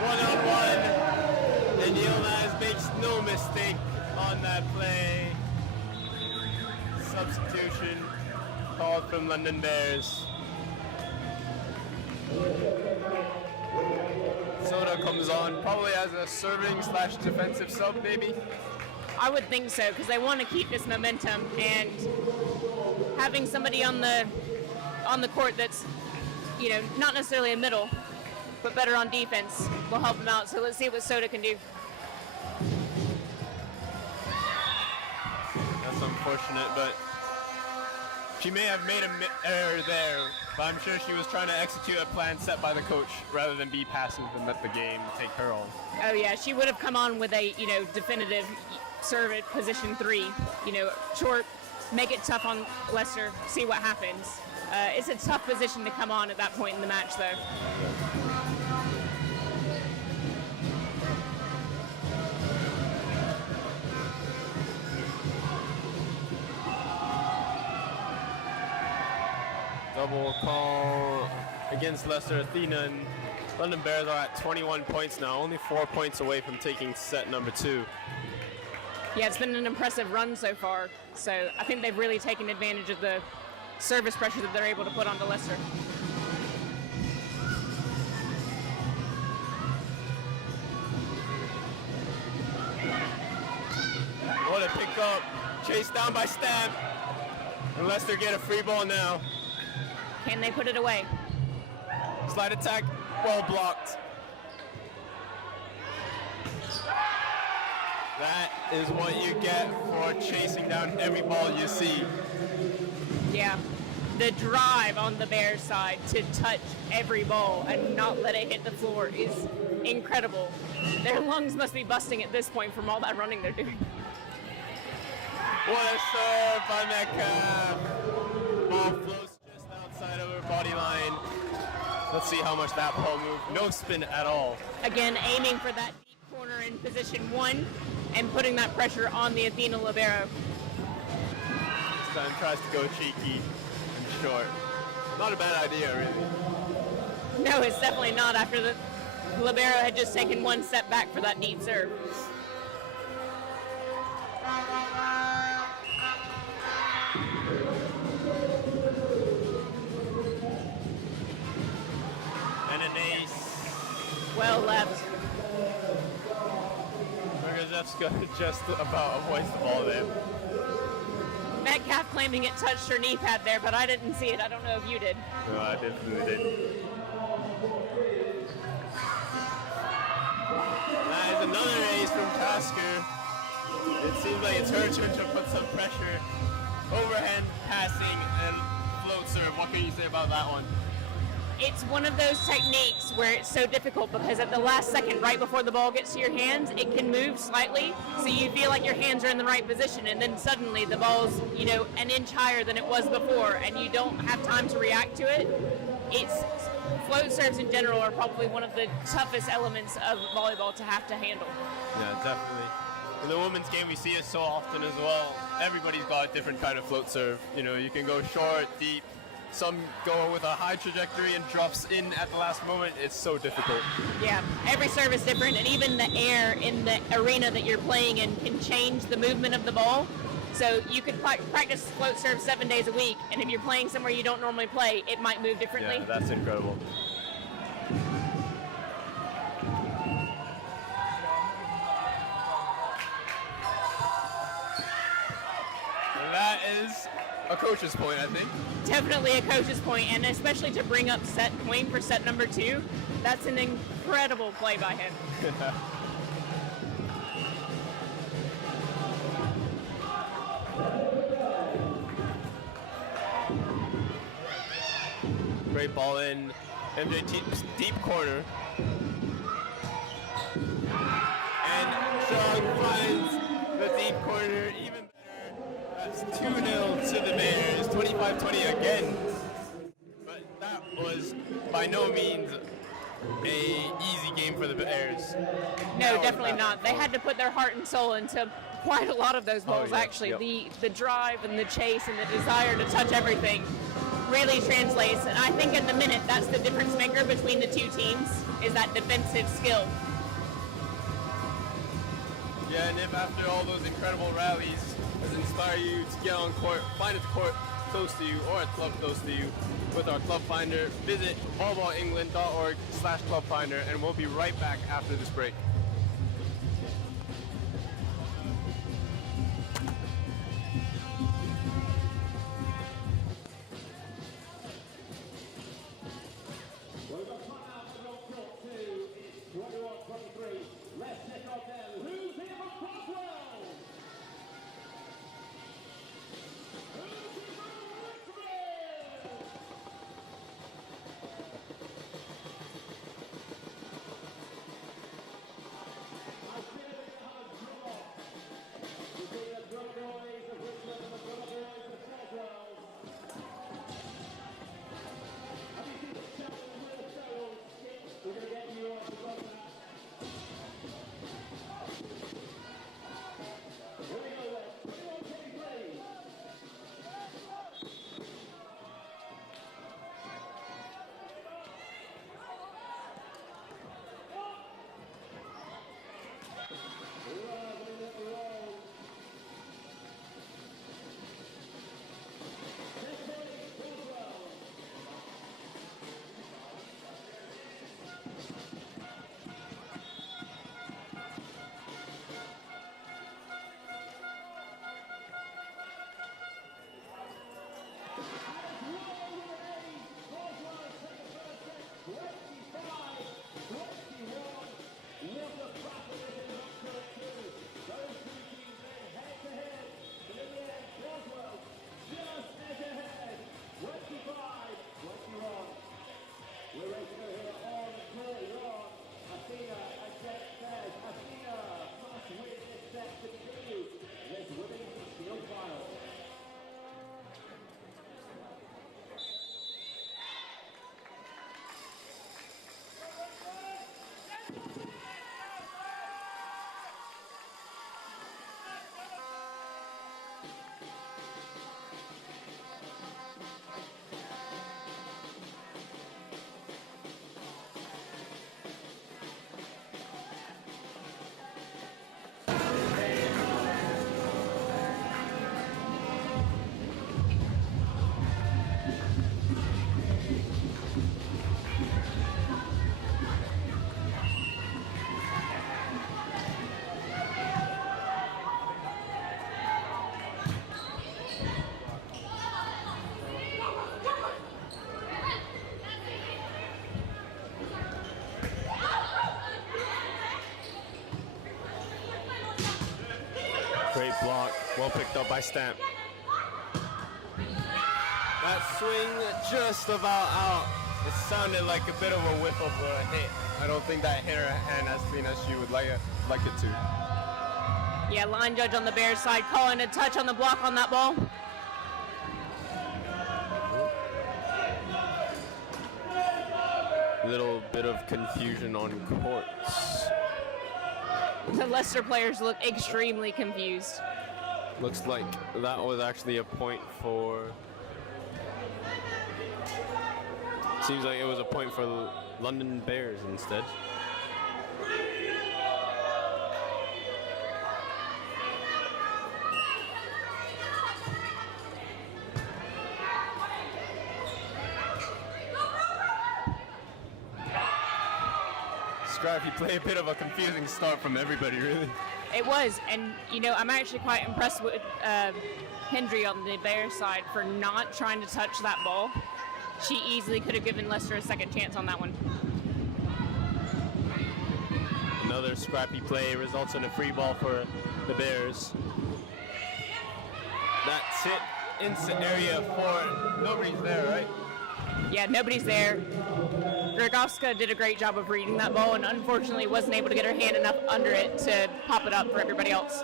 One-on-one. And Yilmaz makes no mistake on that play. Substitution called from London Bears. Soda comes on, probably as a serving / defensive sub, maybe. I would think so, because they want to keep this momentum, and having somebody on the court that's, you know, not necessarily a middle, but better on defense will help them out. So let's see what Soda can do. That's unfortunate, but she may have made an error there, but I'm sure she was trying to execute a plan set by the coach rather than be passive and let the game take her on. Oh yeah, she would have come on with a, you know, definitive serve at position 3, you know, short, make it tough on Leicester, see what happens. It's a tough position to come on at that point in the match, though. Double call against Leicester. Athena and London Bears are at 21 points now, only 4 points away from taking set number 2. Yeah, it's been an impressive run so far. So I think they've really taken advantage of the service pressure that they're able to put onto Leicester. What a pickup. Chased down by Stamp. And Leicester get a free ball now. Can they put it away? Slide attack, well blocked. That is what you get for chasing down every ball you see. Yeah. The drive on the Bears side to touch every ball and not let it hit the floor is incredible. Their lungs must be busting at this point from all that running they're doing. What a serve by Metcalf. Ball flows just outside of her body line. Let's see how much that ball moved. No spin at all. Again, aiming for that deep corner in position 1 and putting that pressure on the Athena libero. This time tries to go cheeky and short. Not a bad idea, really. No, it's definitely not after the libero had just taken one step back for that deep serve. an ace. Well left. Bergazevska just about avoids the ball there. Metcalf claiming it touched her knee pad there, but I didn't see it. I don't know if you did. No, I definitely did. That is another ace from Tasker. It seems like it's her turn to put some pressure. Overhand passing and float serve. What can you say about that one? It's one of those techniques where it's so difficult because at the last second, right before the ball gets to your hands, it can move slightly, so you feel like your hands are in the right position, and then suddenly the ball's, an inch higher than it was before, and you don't have time to react to it. Float serves in general are probably one of the toughest elements of volleyball to have to handle. Yeah, definitely. In the women's game, we see it so often as well. Everybody's got a different kind of float serve. You can go short, deep. Some go with a high trajectory and drops in at the last moment. It's so difficult. Yeah, every serve is different, and even the air in the arena that you're playing in can change the movement of the ball. So you could practice float serve 7 days a week, and if you're playing somewhere you don't normally play, it might move differently. Yeah, that's incredible. And that is a coach's point, I think. Definitely a coach's point, and especially to bring up set point for set number 2, that's an incredible play by him. Great ball in. MJ deep corner. And Sean finds the deep corner even better. That's 2-0 to the Bears. 25-20 again. But that was by no means a easy game for the Bears. No, definitely not. They had to put their heart and soul into quite a lot of those balls, actually. Yep. The drive and the chase and the desire to touch everything really translates, and I think in the minute that's the difference maker between the two teams, is that defensive skill. Yeah, and if after all those incredible rallies has inspired you to get on court, find a court close to you or a club close to you with our club finder, visit volleyballengland.org/clubfinder, and we'll be right back after this break. picked up by Stamp. That swing just about out. It sounded like a bit of a whiff of a hit. I don't think that hit her hand as clean as she would like it to. Yeah, line judge on the Bears side calling a touch on the block on that ball. Little bit of confusion on courts. The Leicester players look extremely confused. Looks like that was actually a point for... Seems like it was a point for London Bears instead. Scrappy play a bit of a confusing start from everybody, really. It was, and you know, I'm actually quite impressed with Hendry on the Bears side for not trying to touch that ball. She easily could have given Leicester a second chance on that one. Another scrappy play results in a free ball for the Bears. That's hit into area 4. Nobody's there, right? Yeah, nobody's there. Grigowska did a great job of reading that ball and unfortunately wasn't able to get her hand enough under it to pop it up for everybody else.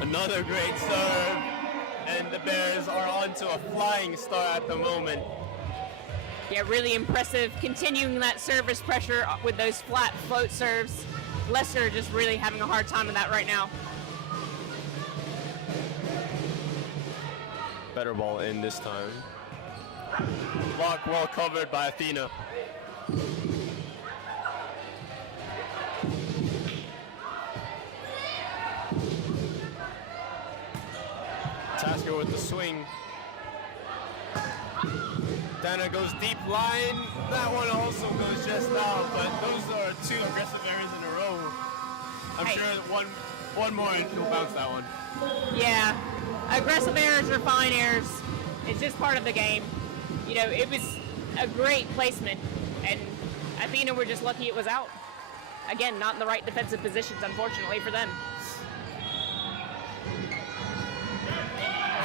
Another great serve, and the Bears are on to a flying start at the moment. Yeah, really impressive. Continuing that service pressure with those flat float serves. Leicester just really having a hard time with that right now. Better ball in this time. Block well covered by Athena. Tasker with the swing. Dana goes deep line. That one also goes just out, but those are 2 aggressive errors in a row. I'm sure one more and she'll bounce that one. Yeah, aggressive errors are fine errors. It's just part of the game. You know, it was a great placement, and Athena were just lucky it was out. Again, not in the right defensive positions, unfortunately for them.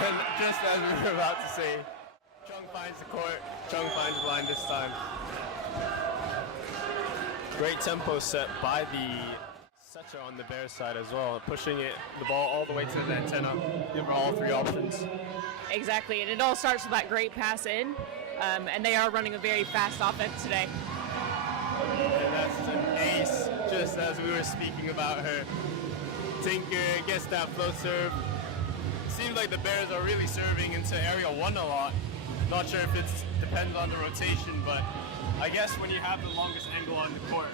And just as we were about to say, Chung finds the court, Chung finds the line this time. Great tempo set by the Secha on the Bears side as well, pushing the ball all the way to the antenna, give her all 3 options. Exactly, and it all starts with that great pass in, and they are running a very fast offense today. And that's an ace, just as we were speaking about her. Tinker gets that float serve. Seems like the Bears are really serving into area 1 a lot. Not sure if it depends on the rotation, but I guess when you have the longest angle on the court,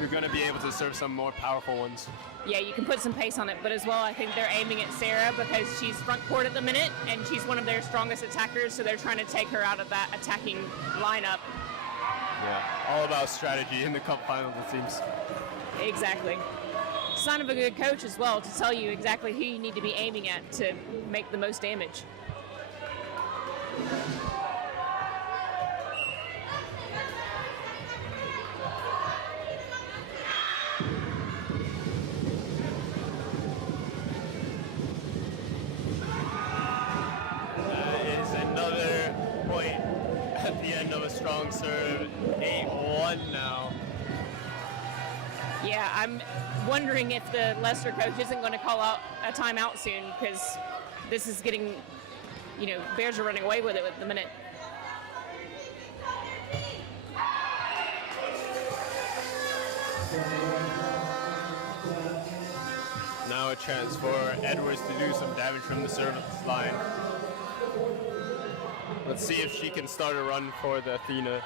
you're going to be able to serve some more powerful ones. Yeah, you can put some pace on it, but as well, I think they're aiming at Sarah because she's front court at the minute, and she's one of their strongest attackers, so they're trying to take her out of that attacking lineup. Yeah, all about strategy in the cup finals, it seems. Exactly. Sign of a good coach as well, to tell you exactly who you need to be aiming at to make the most damage. Strong serve, 8-1 now. Yeah, I'm wondering if the Leicester coach isn't going to call out a timeout soon because this is getting, you know, Bears are running away with it at the minute. Now a chance for Edwards to do some damage from the service line. Let's see if she can start a run for the Athena.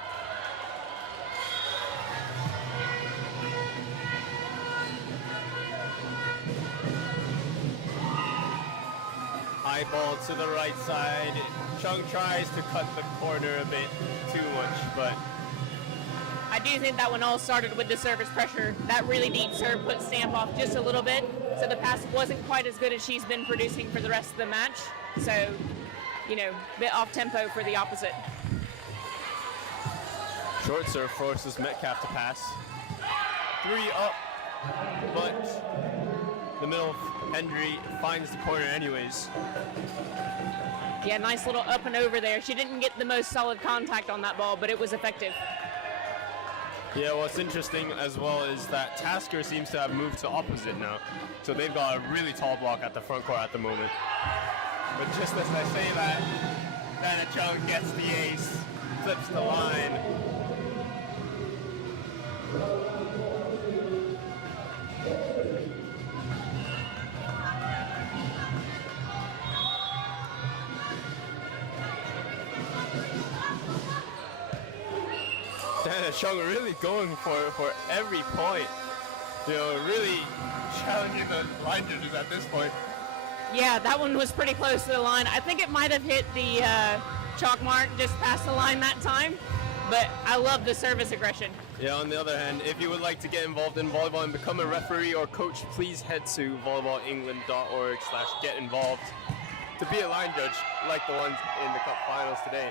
High ball to the right side. Chung tries to cut the corner a bit too much, but I do think that one all started with the service pressure. That really deep serve put Stamp off just a little bit, so the pass wasn't quite as good as she's been producing for the rest of the match. So, you know, a bit off tempo for the opposite. Short serve forces Metcalf to pass. 3 up, but the middle. Hendry finds the corner anyways. Yeah, nice little up and over there. She didn't get the most solid contact on that ball, but it was effective. Yeah, what's interesting as well is that Tasker seems to have moved to opposite now. So they've got a really tall block at the front court at the moment. But just as I say that, Dana Chung gets the ace, flips the line. Dana Chung really going for every point. You know, really challenging the line judges at this point. Yeah, that one was pretty close to the line. I think it might have hit the chalk mark just past the line that time, but I love the service aggression. Yeah, on the other hand, if you would like to get involved in volleyball and become a referee or coach, please head to volleyballengland.org/get-involved to be a line judge like the ones in the Cup Finals today.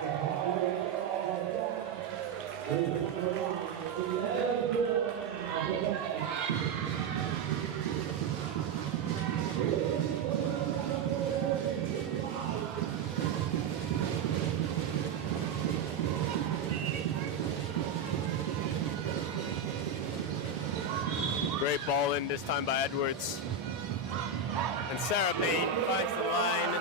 Great ball in this time by Edwards. And Sarah Payne finds the line.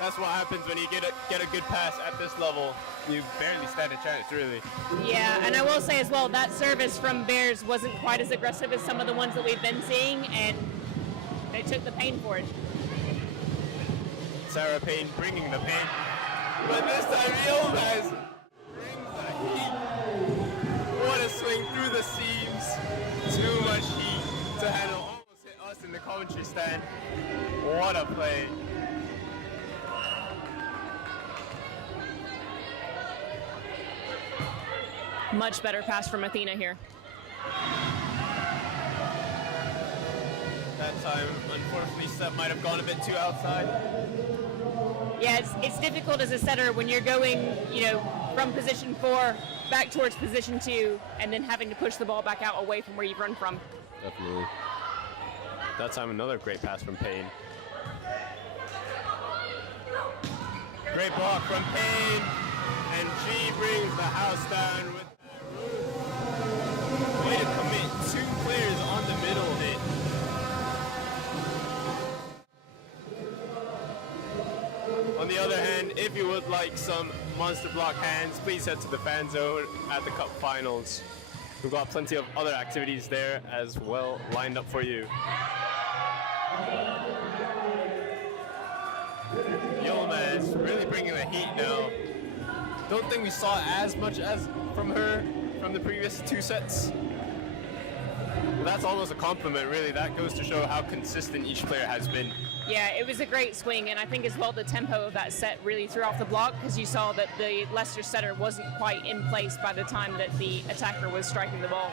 That's what happens when you get a good pass at this level. You barely stand a chance, really. Yeah, and I will say as well, that service from Bears wasn't quite as aggressive as some of the ones that we've been seeing, and they took the pain for it. Sarah Payne bringing the pain. But this time, Yilmaz brings the heat. What a swing through the seams. Too much heat to handle. Almost hit us in the commentary stand. What a play. Much better pass from Athena here. That time, unfortunately, Steph might have gone a bit too outside. Yeah, it's difficult as a setter when you're going, from position 4 back towards position 2, and then having to push the ball back out away from where you've run from. Definitely. That time, another great pass from Payne. Great block from Payne, and she brings the house down with way to commit 2 players on the middle of it. On the other hand, if you would like some monster block hands, please head to the fan zone at the Cup Finals. We've got plenty of other activities there as well lined up for you. Yilmaz really bringing the heat now. Don't think we saw as much as from her from the previous 2 sets. Well, that's almost a compliment, really. That goes to show how consistent each player has been. Yeah, it was a great swing, and I think as well the tempo of that set really threw off the block because you saw that the Leicester setter wasn't quite in place by the time that the attacker was striking the ball.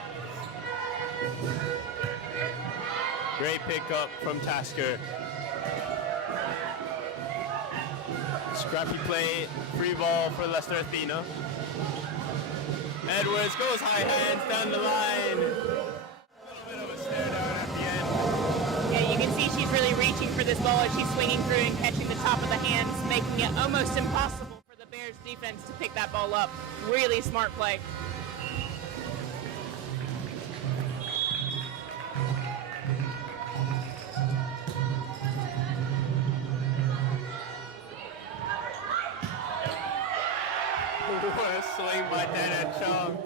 Great pickup from Tasker. Scrappy play, free ball for Leicester Athena. Edwards goes high hands down the line. A little bit of a stare down at the end. Yeah, you can see she's really reaching for this ball as she's swinging through and catching the top of the hands, making it almost impossible for the Bears defense to pick that ball up. Really smart play. What a swing by Dana Chung.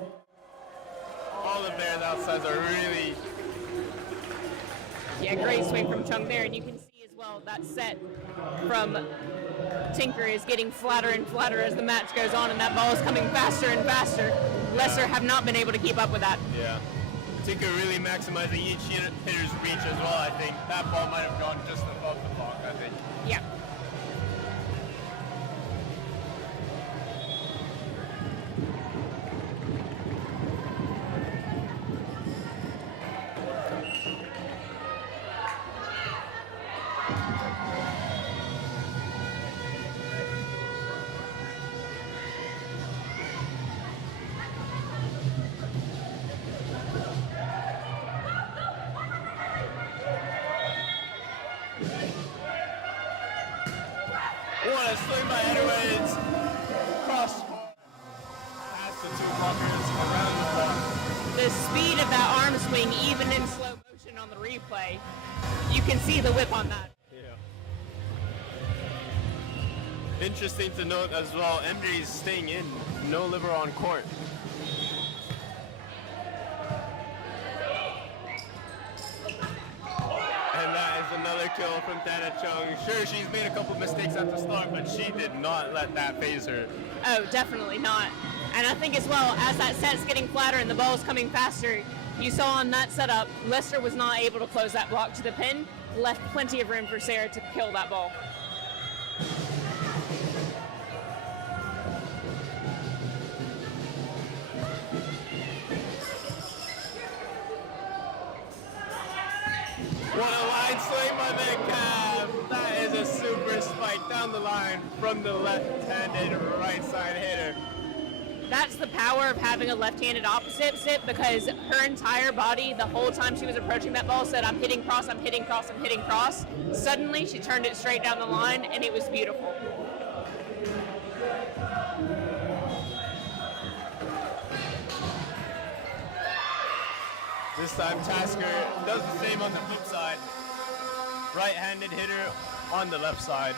All the Bears outsides are really... Yeah, great swing from Chung there, and you can see as well that set from Tinker is getting flatter and flatter as the match goes on, and that ball is coming faster and faster. Leicester have not been able to keep up with that. Yeah. Tinker really maximizing each hitter's reach as well, I think. That ball might have gone just above the block, I think. Yeah. swing by Edwards. Cross. Pass the two blockers around the block. The speed of that arm swing, even in slow motion on the replay, you can see the whip on that. Yeah. Interesting to note as well, MJ is staying in. No liver on court. And that is another kill from Dana Chung. Sure, she's made a couple mistakes at the start, but she did not let that phase her. Oh, definitely not. And I think as well, as that set's getting flatter and the ball's coming faster, you saw on that setup, Leicester was not able to close that block to the pin, left plenty of room for Sarah to kill that ball. What a line swing by Metcalf! That is a super spike down the line from the left-handed right side hitter. That's the power of having a left-handed opposite sip, because her entire body, the whole time she was approaching that ball, said, I'm hitting cross, I'm hitting cross, I'm hitting cross. Suddenly, she turned it straight down the line, and it was beautiful. This time Tasker does the same on the flip side. Right-handed hitter on the left side.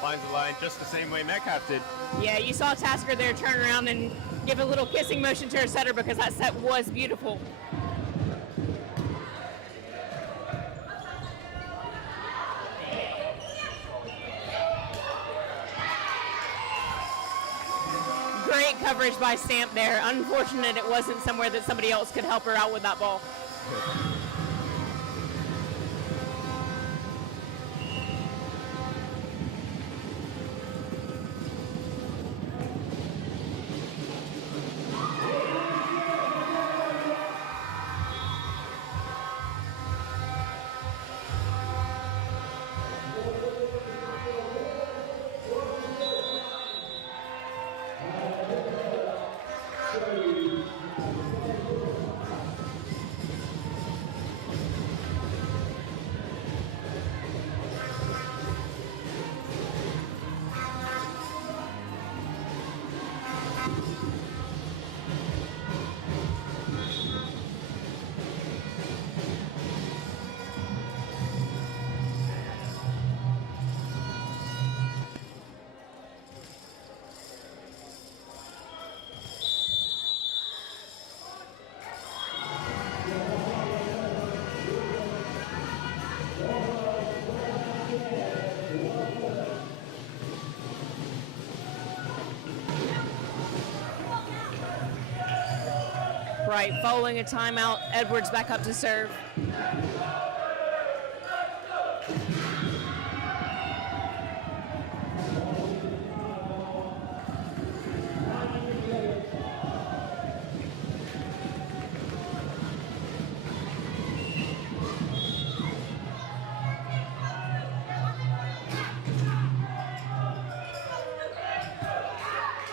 Finds the line just the same way Metcalf did. Yeah, you saw Tasker there turn around and give a little kissing motion to her setter because that set was beautiful. Great coverage by Stamp there. Unfortunate it wasn't somewhere that somebody else could help her out with that ball. Right, following a timeout, Edwards back up to serve.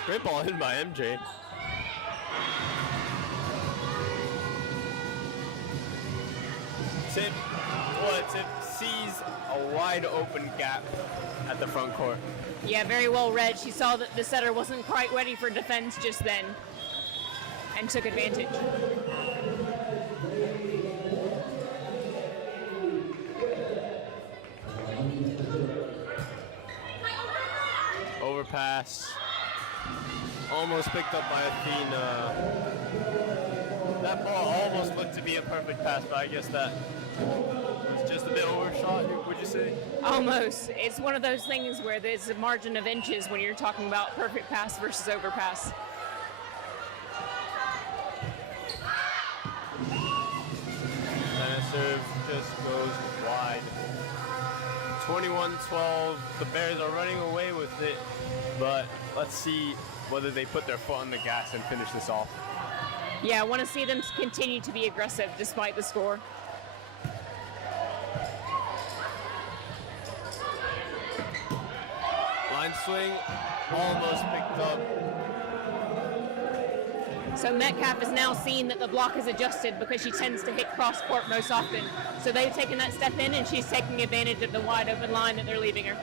Great ball hit by MJ. Tip sees a wide open gap at the front court. Yeah, very well read. She saw that the setter wasn't quite ready for defense just then and took advantage. Overpass. Almost picked up by Athena. That ball almost looked to be a perfect pass, but I guess that was just a bit overshot, would you say? Almost. It's one of those things where there's a margin of inches when you're talking about perfect pass versus overpass. And a serve just goes wide. 21-12. The Bears are running away with it, but let's see whether they put their foot on the gas and finish this off. Yeah, I want to see them continue to be aggressive despite the score. Line swing, almost picked up. So Metcalf has now seen that the block is adjusted because she tends to hit cross court most often. So they've taken that step in and she's taking advantage of the wide open line that they're leaving her.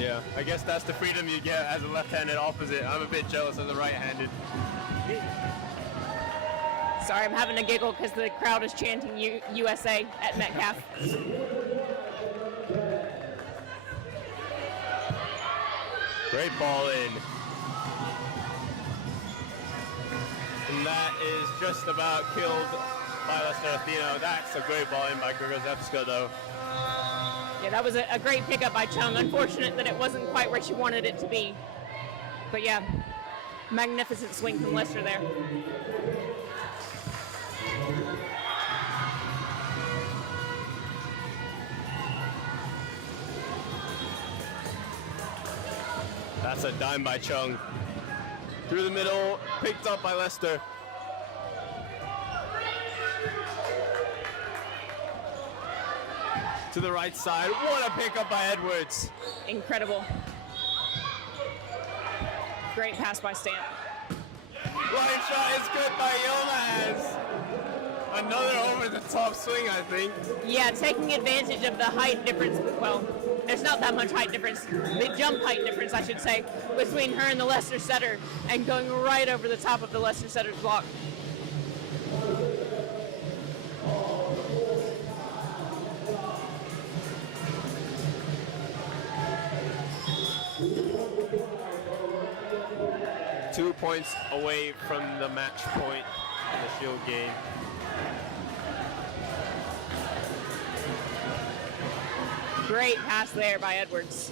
Yeah, I guess that's the freedom you get as a left-handed opposite. I'm a bit jealous as a right-handed. Sorry, I'm having a giggle because the crowd is chanting USA at Metcalf. Great ball in. And that is just about killed by Leicester Athena. That's a great ball in by Grigozewska though. Yeah, that was a great pickup by Chung. Unfortunate that it wasn't quite where she wanted it to be. But yeah, magnificent swing from Leicester there. That's a dime by Chung. Through the middle, picked up by Leicester. To the right side, what a pickup by Edwards. Incredible. Great pass by Stamp. Right shot is good by Yilmaz. Another over-the-top swing, I think. Yeah, taking advantage of the height difference. Well, there's not that much height difference. The jump height difference, I should say, between her and the Leicester setter, and going right over the top of the Leicester setter's block. Two points away from the match point in the Shield game. Great pass there by Edwards.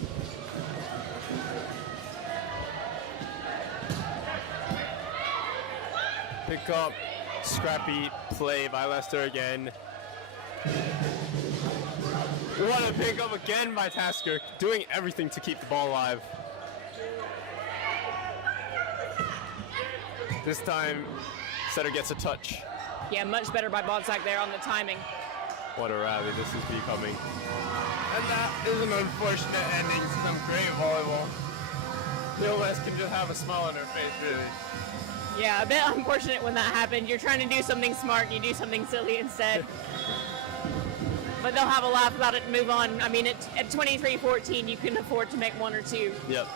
Pick up, scrappy play by Leicester again. What a pickup again by Tasker, doing everything to keep the ball alive. This time, setter gets a touch. Yeah, much better by Bonsack there on the timing. What a rally this is becoming. And that is an unfortunate ending to some great volleyball. Yilmaz can just have a smile on her face, really. Yeah, a bit unfortunate when that happened. You're trying to do something smart and you do something silly instead. But they'll have a laugh about it and move on. I mean, at 23-14, you can afford to make one or two. Yep.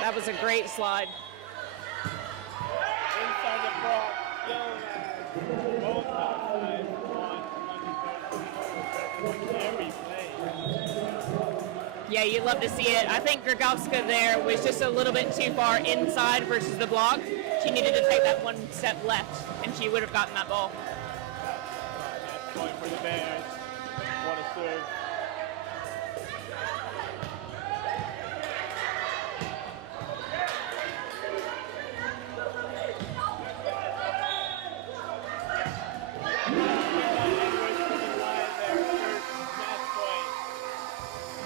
That was a great slide. Inside the ball, Yilmaz, both outside, every play. Yeah, you'd love to see it. I think Grigowska there was just a little bit too far inside versus the block. She needed to take that one step left, and she would have gotten that ball. That's point for the Bears. What a serve.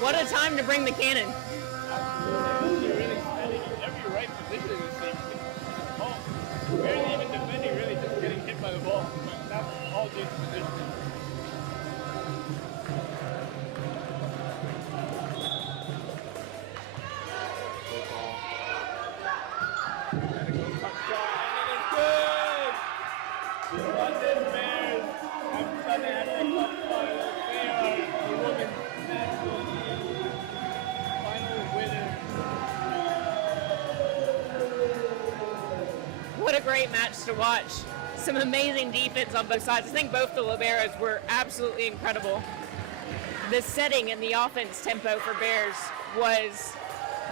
What a time to bring the cannon. Absolutely. You're really standing in every right position in this thing. Oh, barely even defending, really just getting hit by the ball. But that's all due to positioning. Good ball. And it goes top shot, and it is good! The London Bears have done it at the cup final. They are the women's national team final winner. What a great match to watch. Some amazing defense on both sides. I think both the liberos were absolutely incredible. The setting and the offense tempo for Bears was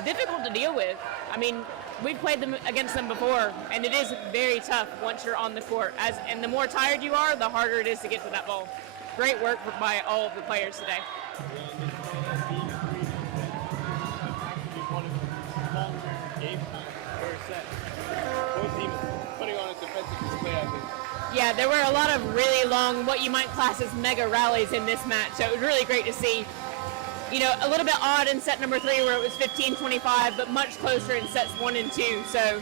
difficult to deal with. I mean, we've played them against them before, and it is very tough once you're on the court. And the more tired you are, the harder it is to get to that ball. Great work by all of the players today. Yeah, there were a lot of really long, what you might class as mega rallies in this match. So it was really great to see. You know, a little bit odd in set number 3 where it was 15-25, but much closer in sets 1 and 2. So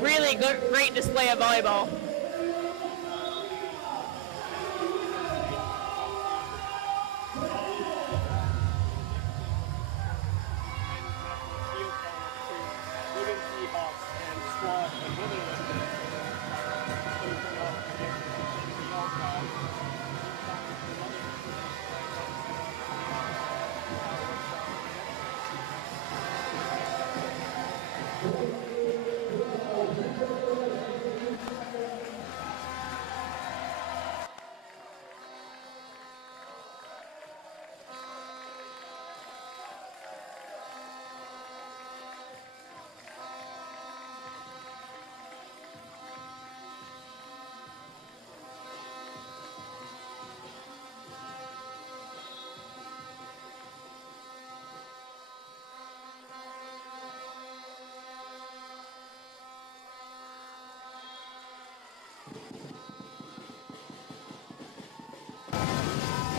really good, great display of volleyball. Hawks and squad and women lifters facing off against the All Stars.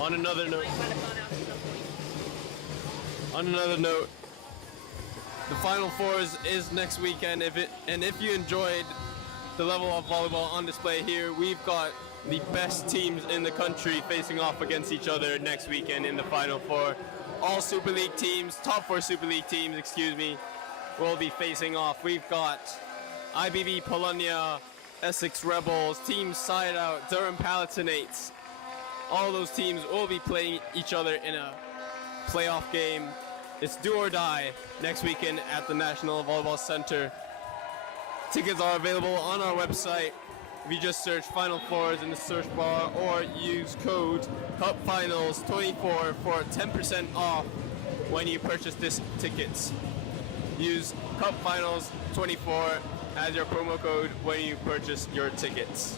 On another note, Might have gone out at some point. on another note, the Final Fours is next weekend. If you enjoyed the level of volleyball on display here, we've got the best teams in the country facing off against each other next weekend in the Final Four. All Super League teams, top 4 Super League teams, will be facing off. We've got IBV Polonia, Essex Rebels, Team Side Out, Durham Palatinates. All those teams will be playing each other in a playoff game. It's do or die next weekend at the National Volleyball Center. Tickets are available on our website. If you just search Final Fours in the search bar or use code CUPFINALS24 for 10% off when you purchase this tickets. Use CUPFINALS24 as your promo code when you purchase your tickets.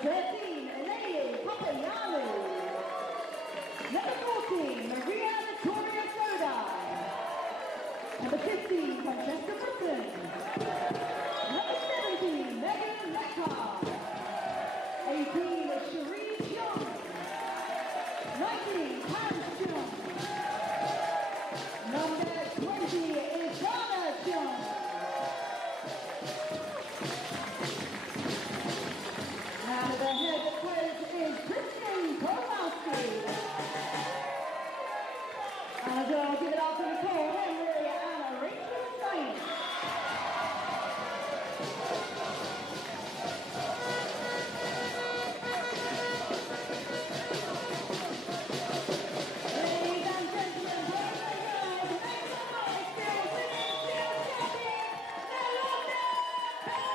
13, Elaine Papayannu. Number 14, Maria Victoria Sodai. Number 15, Francesca Britton. Number 17, Megan Metcalf. 18, Cherie Young. 19, Paris Young. Number 20 is Donna Young. And the head coach is Kristen Kowalski. And I'll give it up to Nicole Henry and Rachel Stein. Ladies and gentlemen, boys and girls, make some noise for your women's field champion, the London Bears!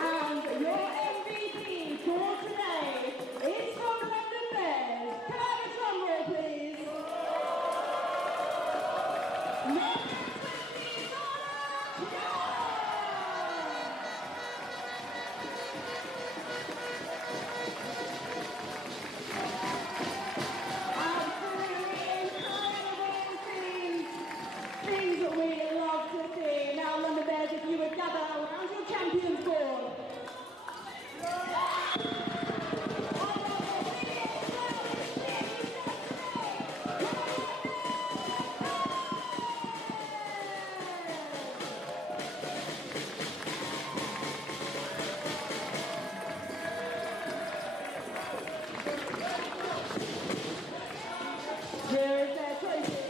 And your MVP for today is from London Bears. Can I have a drum roll, please? Number 20, Donna Young! Absolutely incredible scenes. Things that we love to see. Now, London Bears, if you would gather around your champions board. Here is their trophy.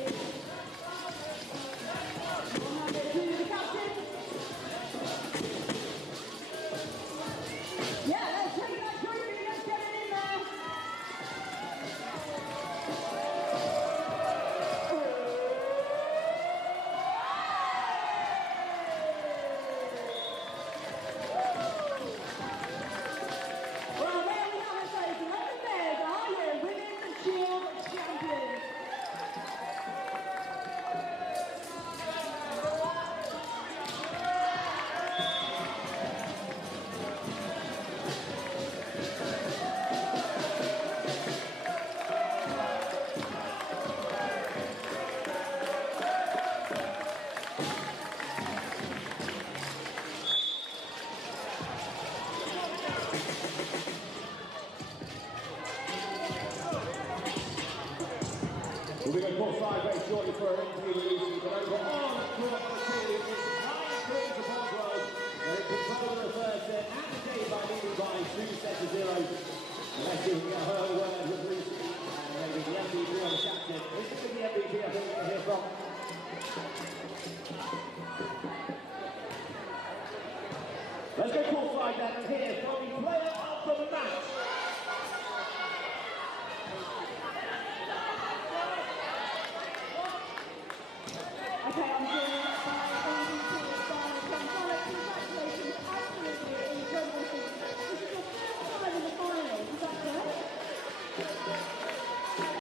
We'll hand it to the captain. Yeah, let's take that trophy. Let's get it in there. Well, there we have it, folks. London Bears are your Women's Shield champions. We'll be going courtside very shortly for an interview release. But over on court for the team, it's 9-3 to Boswell. They're in control of the third set and the game by leading by 2-0. Let's see if we can get her word with Lucy. And maybe the MVP on the captain. This is the MVP I think we're here from. Let's go courtside then and hear from the player of the match.